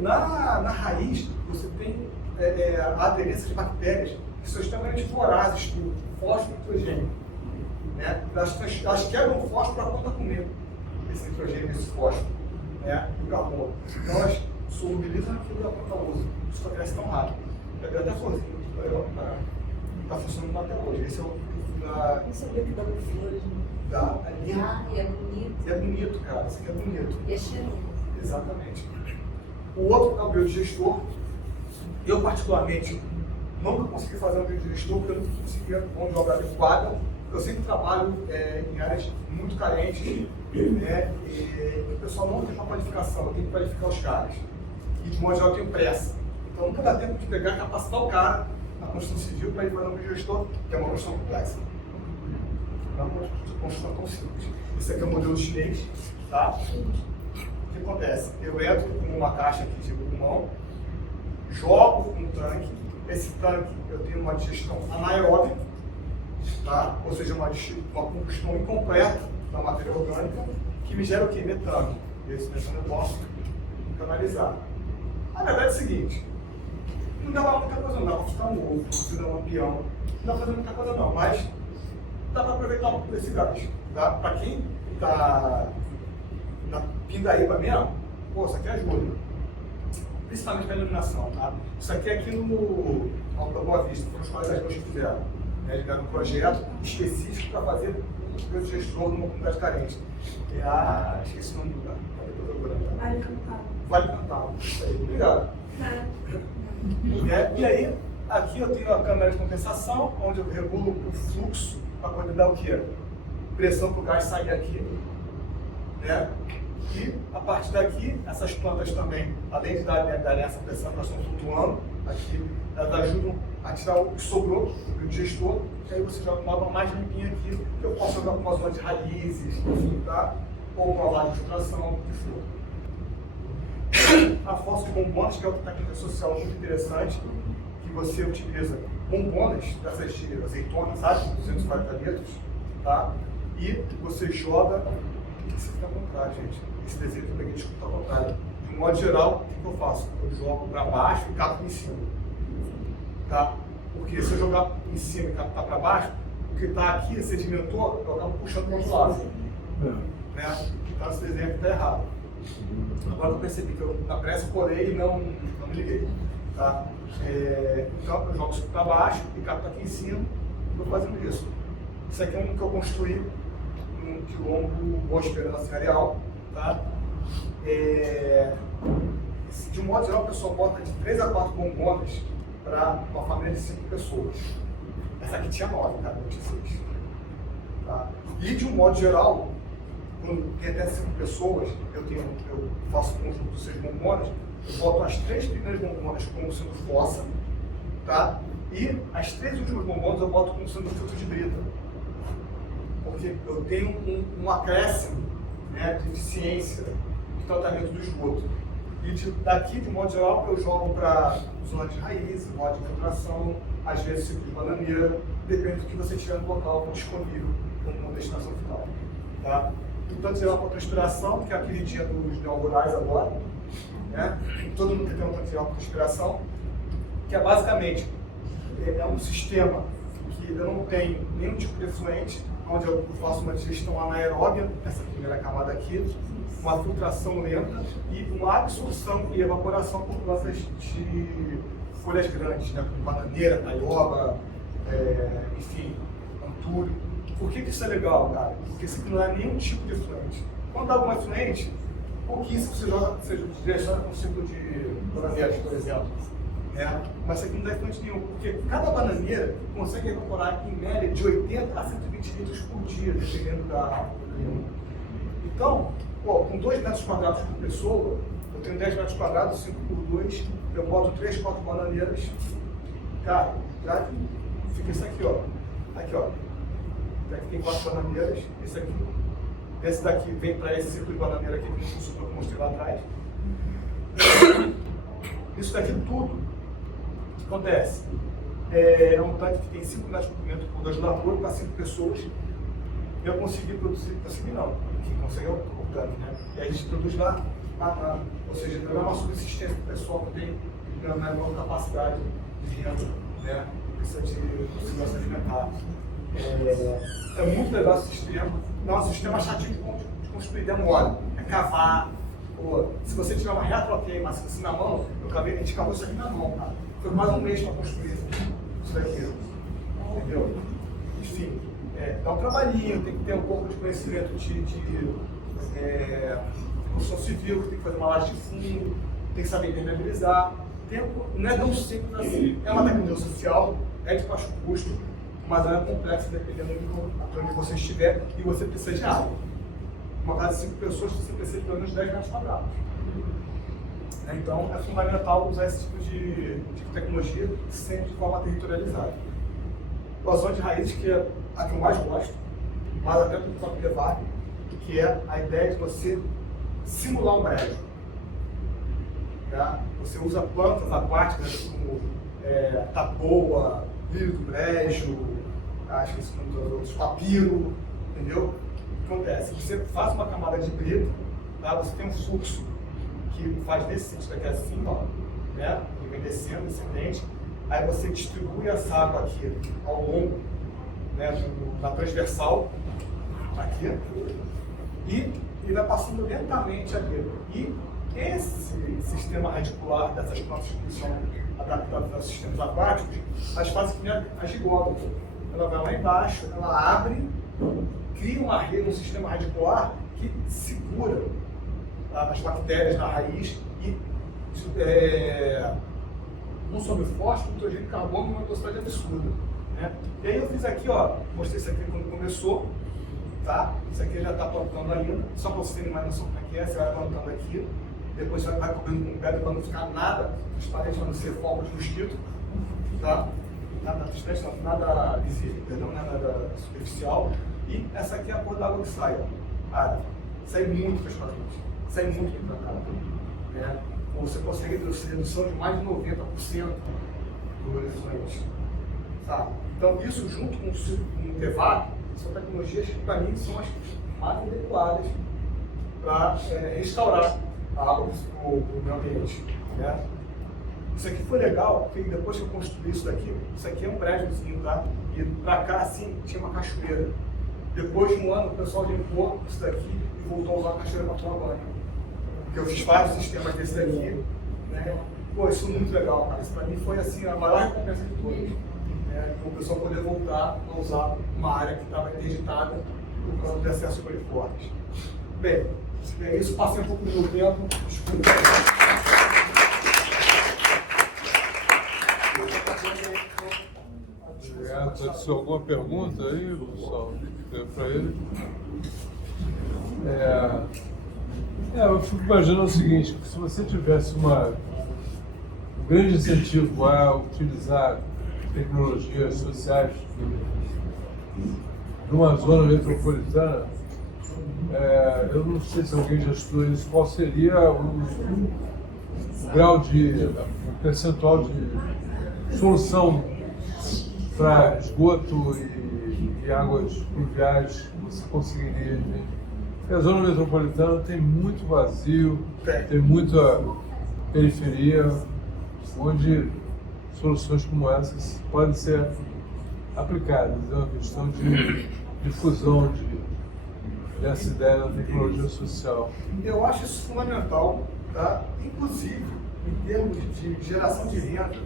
na raiz você tem a aderência de bactérias que são extremamente vorazes por fósforo e nitrogênio. Né? Elas quebram o fósforo para conta comer esse nitrogênio, esse fósforo. Né, e o carbono. Então elas solubilizam aquilo da planta usa. Isso só cresce tão rápido. Peguei até florzinho, está funcionando até hoje. Esse é o da. Não sabia que dava flores, né? E é bonito. é bonito, cara. Isso aqui é bonito. E é cheiroso. Exatamente. O outro é o biodigestor. Eu, particularmente, nunca consegui fazer um biodigestor porque eu não conseguia mão de obra adequada. Eu sempre trabalho em áreas muito carentes, né? E o pessoal não tem uma qualificação, eu tenho que qualificar os caras. E de modo geral eu tenho pressa. Então nunca dá tempo de pegar e capacitar o cara na construção civil para ele fazer um biodigestor, que é uma construção complexa. Não é uma construção tão simples. Esse aqui é o modelo chinês, tá? O que acontece? Eu entro com uma caixa aqui de pulmão, jogo um tanque. Esse tanque eu tenho uma digestão anaeróbica, tá? Ou seja, uma combustão incompleta da matéria orgânica, que me gera o quê? Metano. E esse metano eu posso canalizar. A verdade é o seguinte, não dá pra muita coisa não, dá pra fritar um ovo, não precisa um lampião, não dá pra fazer muita coisa não, mas dá pra aproveitar um pouco desse gás. Tá? Pra quem tá na pindaíba mesmo, pô, isso aqui ajuda. Principalmente pra iluminação, tá? Isso aqui é aqui no Alto da Boa Vista, foram os colegas meus que fizeram. Eles fizeram um projeto específico para fazer o biodigestor numa comunidade carente. Esqueci o nome do lugar. Vale Cantal. Vale Cantal. Isso aí, obrigado. E aí, aqui eu tenho a câmera de compensação, onde eu regulo o fluxo para poder dar o quê? Pressão para o gás sair aqui. Né? E a partir daqui, essas plantas também, além de darem essa pressão, elas estão flutuando aqui, elas ajudam a tirar o que sobrou do digestor, e aí você joga uma água mais limpinha aqui, que eu posso jogar com uma zona de raízes, enfim, tá? Ou uma vale de filtração, o que for. A fósforo de bombonas, que é outra técnica social muito interessante, que você utiliza bombonas, dessas de azeitona, sabe? 240 litros, tá? E você joga. Isso fica ao contrário, gente. Esse desenho que eu peguei, desculpa ao contrário. De um modo geral, o que eu faço? Eu jogo para baixo e capto em cima. Tá? Porque se eu jogar em cima e captar para baixo, o que está aqui, sedimentou, eu acabo puxando para o outro lado. Né? Então esse desenho está errado. Agora eu percebi que eu, na pressa, eu colei e não me liguei. Tá? Então eu jogo isso para baixo e capto aqui em cima e vou fazendo isso. Isso aqui é um que eu construí no quilombo Boa Esperança Real. Tá? De um modo geral, o pessoal bota de 3 a 4 bombonas para uma família de 5 pessoas. Essa aqui tinha 9, cara, não tinha 6. Tá? E de um modo geral, quando tem até 5 pessoas, eu faço um conjunto de 6 bombonas, eu boto as 3 primeiras bombonas como sendo fossa, tá? E as 3 últimas bombonas eu boto como sendo filtro de brita. Porque eu tenho um acréscimo, né, de eficiência de tratamento do esgoto. E daqui, de modo geral, eu jogo para zona de raiz, modo de infiltração, às vezes ciclo de bananeira, depende do que você tiver no local disponível como destinação final. Tá? Então, geral para transpiração, que é a queridinha dos neorurais agora, né? Todo mundo tem um tanque de transpiração, que é basicamente um sistema que eu não tenho nenhum tipo de efluente, onde eu faço uma digestão anaeróbia, essa primeira camada aqui, uma filtração lenta e uma absorção e evaporação por plantas de folhas grandes, né? Como bananeira, taioba, enfim, antúrio. Por que isso é legal, cara? Porque isso aqui não é nenhum tipo de efluente. Quando dá algum efluente, pouquíssimo você direciona com um ciclo de bananeiras, por exemplo. Né? Mas isso aqui não dá efluente nenhum, porque cada bananeira consegue evaporar em média de 80 a 120 litros por dia, dependendo do clima. Então, com 2 metros quadrados por pessoa, eu tenho 10 metros quadrados, 5 por 2, eu boto 3, 4 bananeiras, cara, já fica isso aqui, ó. Aqui, ó. Aqui tem 4 bananeiras, esse daqui vem para esse ciclo de bananeira aqui que eu mostrei lá atrás. Isso daqui tudo, o que acontece? É um tanque que tem 5 metros de comprimento por 2 de largura para 5 pessoas. Eu consegui produzir, não, quem consegue é o tanque, né? E aí a gente produz lá, ou seja, não é uma subsistência do pessoal que tem uma menor capacidade de renda, né? Precisa de segurança alimentar. É muito legal esse sistema. Não é um sistema chatinho de construir, demora. É cavar. Se você tiver uma retroqueima assim na mão, a gente cavou isso aqui na mão, cara. Foi quase um mês para construir isso daqui. Entendeu? Enfim, dá um trabalhinho, tem que ter um pouco de conhecimento de construção civil, tem que fazer uma laje de fundo, tem que saber impermeabilizar. Não é tão simples assim. É uma tecnologia social, é de baixo custo, mas ela é complexa dependendo de onde você estiver e você precisa de água. Uma casa de 5 pessoas, você precisa de pelo menos 10 metros quadrados. Então, é fundamental usar esse tipo de tecnologia sempre de forma territorializada. A zona de raízes, que é a que eu mais gosto, mais até do próprio Levar, que é a ideia de você simular um brejo. Tá? Você usa plantas aquáticas como tapoa, lírio do brejo, acho que são outros, papiro, entendeu? O que acontece? Você faz uma camada de brita, tá? Você tem um fluxo que faz desse sentido aqui assim, ó, né? E vem descendo, descendente, aí você distribui essa água aqui ao longo, né, na transversal, aqui, e vai passando lentamente aqui. E esse sistema radicular dessas plantas que são adaptadas aos sistemas aquáticos, elas fazem que nem a gigota. Ela vai lá embaixo, ela abre, cria uma rede, um sistema radicular que segura as bactérias na raiz e não sob fósforo, nitrogênio e carbono numa velocidade absurda. Né? E aí eu fiz aqui, ó, mostrei isso aqui quando começou, tá? Isso aqui já está plantando ainda, só para vocês terem mais noção como é que é, você vai plantando aqui, depois você vai cobrindo com pedra para não ficar nada transparente, para não ser foco de mosquito, tá? Nada transparente, nada visível, perdão, nada superficial. E essa aqui é a cor da água que sai, ó. Ah, sai muito transparente, sai muito bem tratado, né? Você consegue redução de mais de 90% do efluente. Tá? Então, isso junto com o TEVAC, são tecnologias que, para mim, são as mais adequadas para restaurar a água do meio ambiente. Né? Isso aqui foi legal, porque depois que eu construí isso daqui, isso aqui é um prédiozinho, tá? E para cá, assim, tinha uma cachoeira. Depois de um ano, o pessoal limpou isso daqui e voltou a usar a cachoeira para tomar banho. porque eu fiz vários sistemas desse daqui, né? Pô, isso é muito legal, cara. Isso para mim foi assim, a maior recompensa de todas. Né? O pessoal poder voltar a usar uma área que estava interditada por causa de acesso coliformes. Bem, é isso, passei um pouco do meu tempo. Desculpa. Obrigado. Se alguma pergunta aí, pessoal, para ele. Eu fico imaginando o seguinte, que se você tivesse um grande incentivo a utilizar tecnologias sociais numa zona metropolitana, eu não sei se alguém já estudou isso, qual seria o grau o percentual de solução para esgoto e águas pluviais que você conseguiria. Porque a zona metropolitana tem muito vazio, tem muita periferia, onde soluções como essas podem ser aplicadas. É uma questão de difusão dessa ideia da tecnologia social. Eu acho isso fundamental, tá? Inclusive, em termos de geração de renda,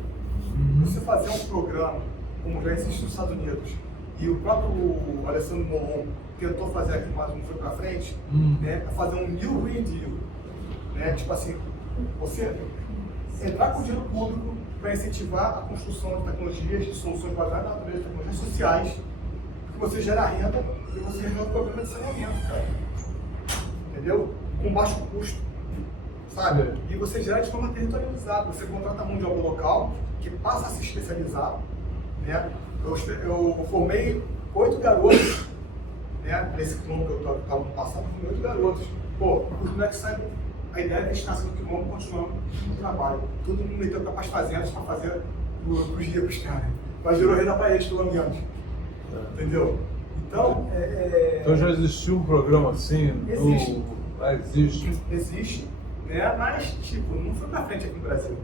você fazer um programa, como já existe nos Estados Unidos, e o próprio Alessandro Molon tentou fazer aqui, mas não foi para frente, né? Fazer um New Green Deal, né? Tipo assim, você entrar com dinheiro público para incentivar a construção de tecnologias, de soluções baseadas na natureza, tecnologias sociais, que você gera renda e você resolve o problema de saneamento, cara. Entendeu? Com baixo custo, sabe? Sim. E você gera de forma territorializada. Você contrata mão de obra local, que passa a se especializar, né? Eu formei 8 garotos, né? Nesse quilombo que eu estava no passado, formei 8 garotos. Pô, os moleques saem. A ideia é que eles nascem no quilombo continuando no trabalho. Todo mundo meteu para as fazendas para fazer os ricos, cara. Mas gerou renda para eles, pelo menos. Entendeu? Então, Então já existiu um programa assim? Existe. Existe. Existe, né? Mas, tipo, não foi para frente aqui no Brasil.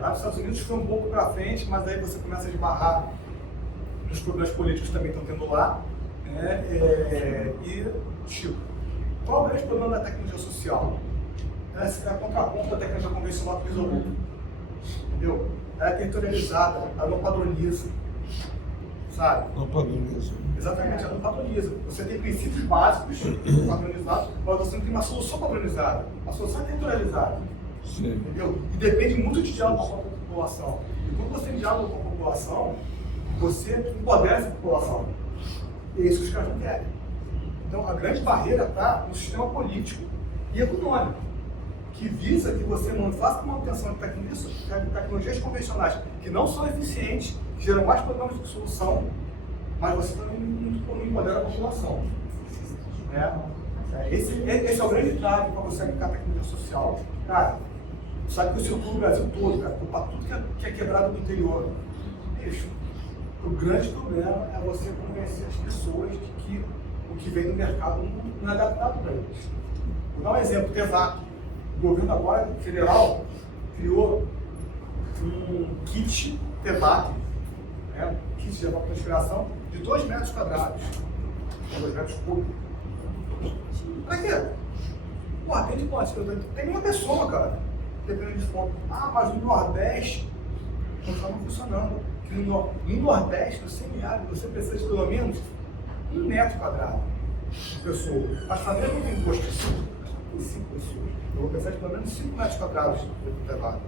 Lá nos Estados Unidos foi um pouco para frente, mas aí você começa a esbarrar nos problemas políticos que também estão tendo lá. Né? E, tipo, qual é o grande problema da tecnologia social? Ela é a contraponto da tecnologia convencional que isolou. Entendeu? Ela é territorializada, ela não padroniza. Sabe? Não padroniza. Exatamente, ela não padroniza. Você tem princípios básicos padronizados, mas você não tem uma solução padronizada. A solução é territorializada. Sim. Entendeu? E depende muito de diálogo com a população. E quando você dialoga com a população, você empodera essa população. E é isso que os caras não querem. Então, a grande barreira está no sistema político e econômico, que visa que você não faça manutenção de tecnologias convencionais que não são eficientes, que geram mais problemas de solução, mas você também não empodera a população. Esse é o grande drive para você aplicar a tecnologia social. Cara, sabe que eu circulo o Brasil todo, cara, para tudo que é quebrado no interior. Bicho, o grande problema é você convencer as pessoas de que o que vem do mercado não é adaptado para eles. Vou dar um exemplo, TEVAC. O governo agora, federal, criou um kit TEVAC, né? Kit de evapotranspiração de 2 metros quadrados, 2 metros cúbicos. Pra quê? Porra, tem de quantos? Tem uma pessoa, cara, dependendo de fome. Mas no Nordeste não está funcionando. No Nordeste, no semiárido, você precisa de pelo menos 1 metro quadrado por pessoa. As famílias não têm custo de 5 pessoas. Eu vou precisar de pelo menos 5 metros quadrados de TEVAC.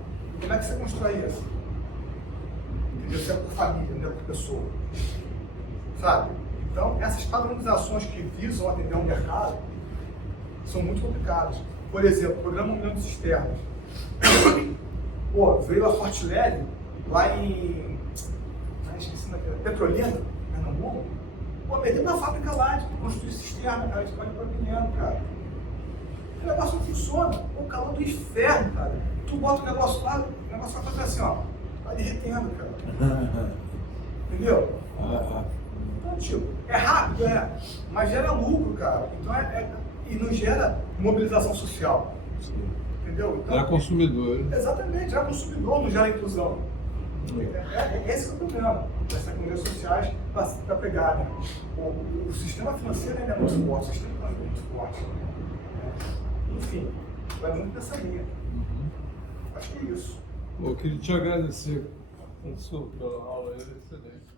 Como é que você constrói isso? Entendeu? Se é por família, não é por pessoa. Sabe? Então, essas padronizações que visam atender um mercado são muito complicadas. Por exemplo, o programa 1 milhão de cisternas. Pô, veio a Forte Leve lá em Petrolina, Pernambuco. Pô, meteu uma fábrica lá de construir cisterna, cara, de polipropileno, cara. O negócio não funciona. O calor do inferno, cara. Tu bota o negócio lá, o negócio vai fazer assim, ó. Vai derretendo, cara. Entendeu? Então, tipo, é rápido, mas gera lucro, cara. Então e não gera mobilização social. Entendeu? Então, Gera consumidor. Exatamente, gera consumidor, não gera inclusão. Esse é o problema das tecnologias sociais para pegar, né? O sistema financeiro ainda é muito forte, o sistema econômico é muito forte. Enfim, vai muito nessa linha. Acho que é isso. Eu queria te agradecer, professor, pela aula excelente.